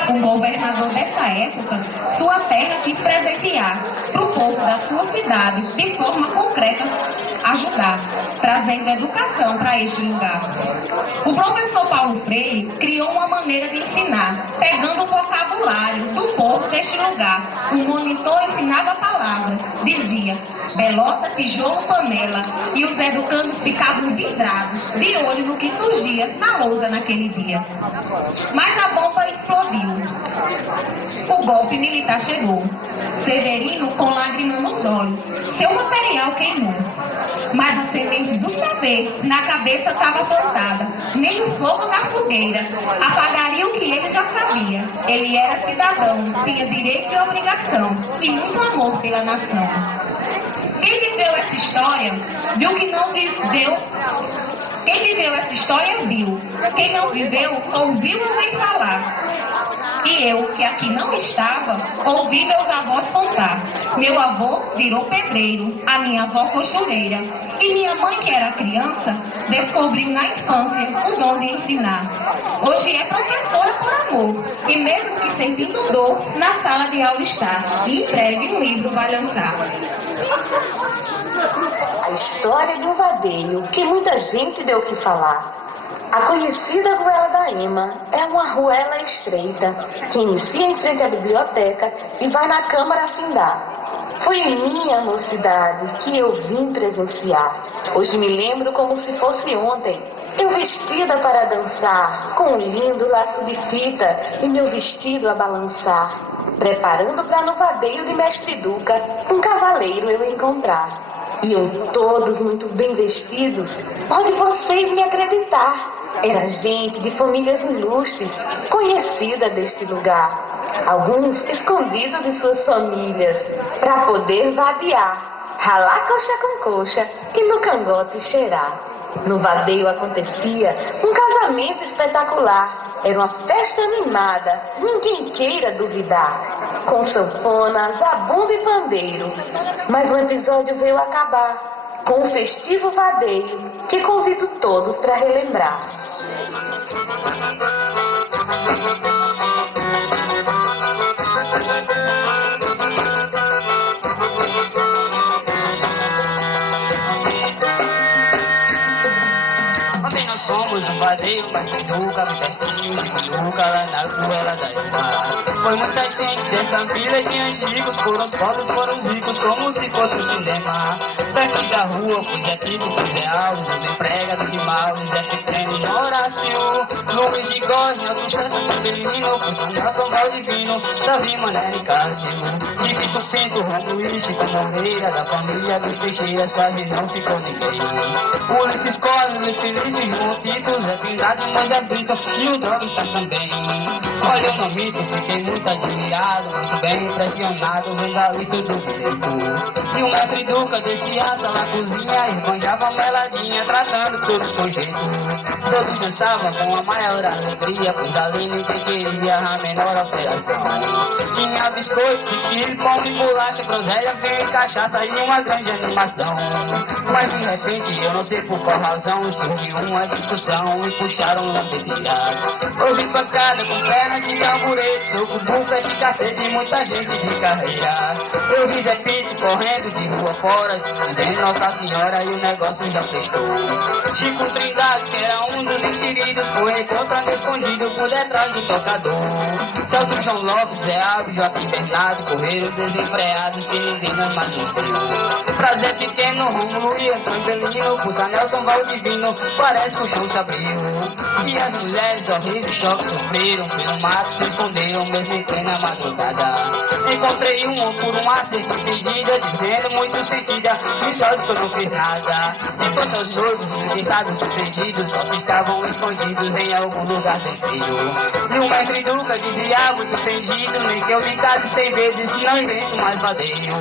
O governador dessa época, sua terra quis presentear para o povo da sua cidade, de forma concreta, ajudar, trazendo educação para este lugar. O professor Paulo Freire criou uma maneira de ensinar, pegando o vocabulário do povo deste lugar. O monitor ensinava palavras, dizia belota, tijolo, panela, e os educandos ficavam vidrados, de olho no que surgia na lousa naquele dia. Mas a bomba explodiu. O golpe militar chegou. Severino com lágrimas nos olhos. Seu material queimou. Mas a semente do saber na cabeça estava plantada. Nem o fogo da fogueira apagaria o que ele já sabia. Ele era cidadão, tinha direito e obrigação, e muito amor pela nação. Quem viveu essa história, viu que não viveu. Quem viveu essa história, viu. Quem não viveu, ouviu ouvir falar. E eu, que aqui não estava, ouvi meus avós contar. Meu avô virou pedreiro, a minha avó costureira. E minha mãe, que era criança, descobriu na infância o dom de ensinar. Hoje é professora por amor, e mesmo que sentindo dor, na sala de aula está. E em breve um livro vai lançar. A história de um vadeio que muita gente deu o que falar. A conhecida Ruela da Ema é uma ruela estreita que inicia em frente à biblioteca e vai na Câmara afindar. Foi em minha mocidade que eu vim presenciar. Hoje me lembro como se fosse ontem. Eu vestida para dançar, com um lindo laço de fita e meu vestido a balançar, preparando para no vadeio de Mestre Duca um cavaleiro eu encontrar. Iam todos muito bem vestidos, pode vocês me acreditar. Era gente de famílias ilustres, conhecida deste lugar. Alguns escondidos de suas famílias, para poder vadear, ralar coxa com coxa e no cangote cheirar. No vadeio acontecia um casamento espetacular. Era uma festa animada, ninguém queira duvidar. Com sanfona, zabumba e pandeiro. Mas o episódio veio acabar com um festivo vadeio que convido todos para relembrar. Ontem nós fomos no vadeio, Mestre Duca, bem pertinho de Minuca, lá na Ruela da Ema. Foi muita gente dessa vila de antigos, foram os pobres, foram os ricos, como se fosse um cinema. Daqui da rua, foi de aqui do José Alves, os empregados de Maus, Zé Petreno e Horácio, Luiz de Góes, Nelson Chanson, Tibelino, Nelson Valdivino, Davi Mané e Cássio, de Pinto Pinto, Romulo e Chico Moreira, da família dos Teixeiras, quase não ficou ninguém. Ulisses Costa, Luiz Felício, João Tito, Zé Pindade, Moisés Brito e o Drogas também. Olha, eu não minto, fiquei muito admirado, muito bem impressionado, vendo ali tudo bonito. E o Mestre Duca descia na cozinha e esbanjava meladinha, tratando todos com jeito. Todos dançavam com a maior alegria, pois ali ninguém queria a menor alteração. Tinha biscoito, chiquilho, pão de bolacha, groselha, vinho e cachaça e uma grande animação. Mas de repente, eu não sei por qual razão, surgiu uma discussão e puxaram uma bebida. Houve pancada com perna de tamborete, soco, buca de cacete e muita gente de carreira. Eu vi Zé Pinto correndo de rua fora, dizendo Nossa Senhora, e o negócio já prestou. Chico Trindade, que era um dos inseridos, foi encontrando escondido por detrás do tocador. Celso João Lopes, Zé Alves, Joaquim Bernardo, correram desenfreados que ninguém mais viu. Pra Zé Pequeno, Rômulo e Antônio Belino, puxa Nelson Valdivino, parece que o chão se abriu. E as mulheres, horríveis choques sofreram, pelo mato se esconderam, mesmo em plena madrugada. Encontrei uma por uma certa pedida, dizendo muito sentida, e só diz que eu não fiz nada. Enquanto os noivos estados sucedidos, só se estavam escondidos em algum lugar terrível. E o mestre Duca dizia muito sentido, nem que eu me case 100 vezes e não invento mais vadeio.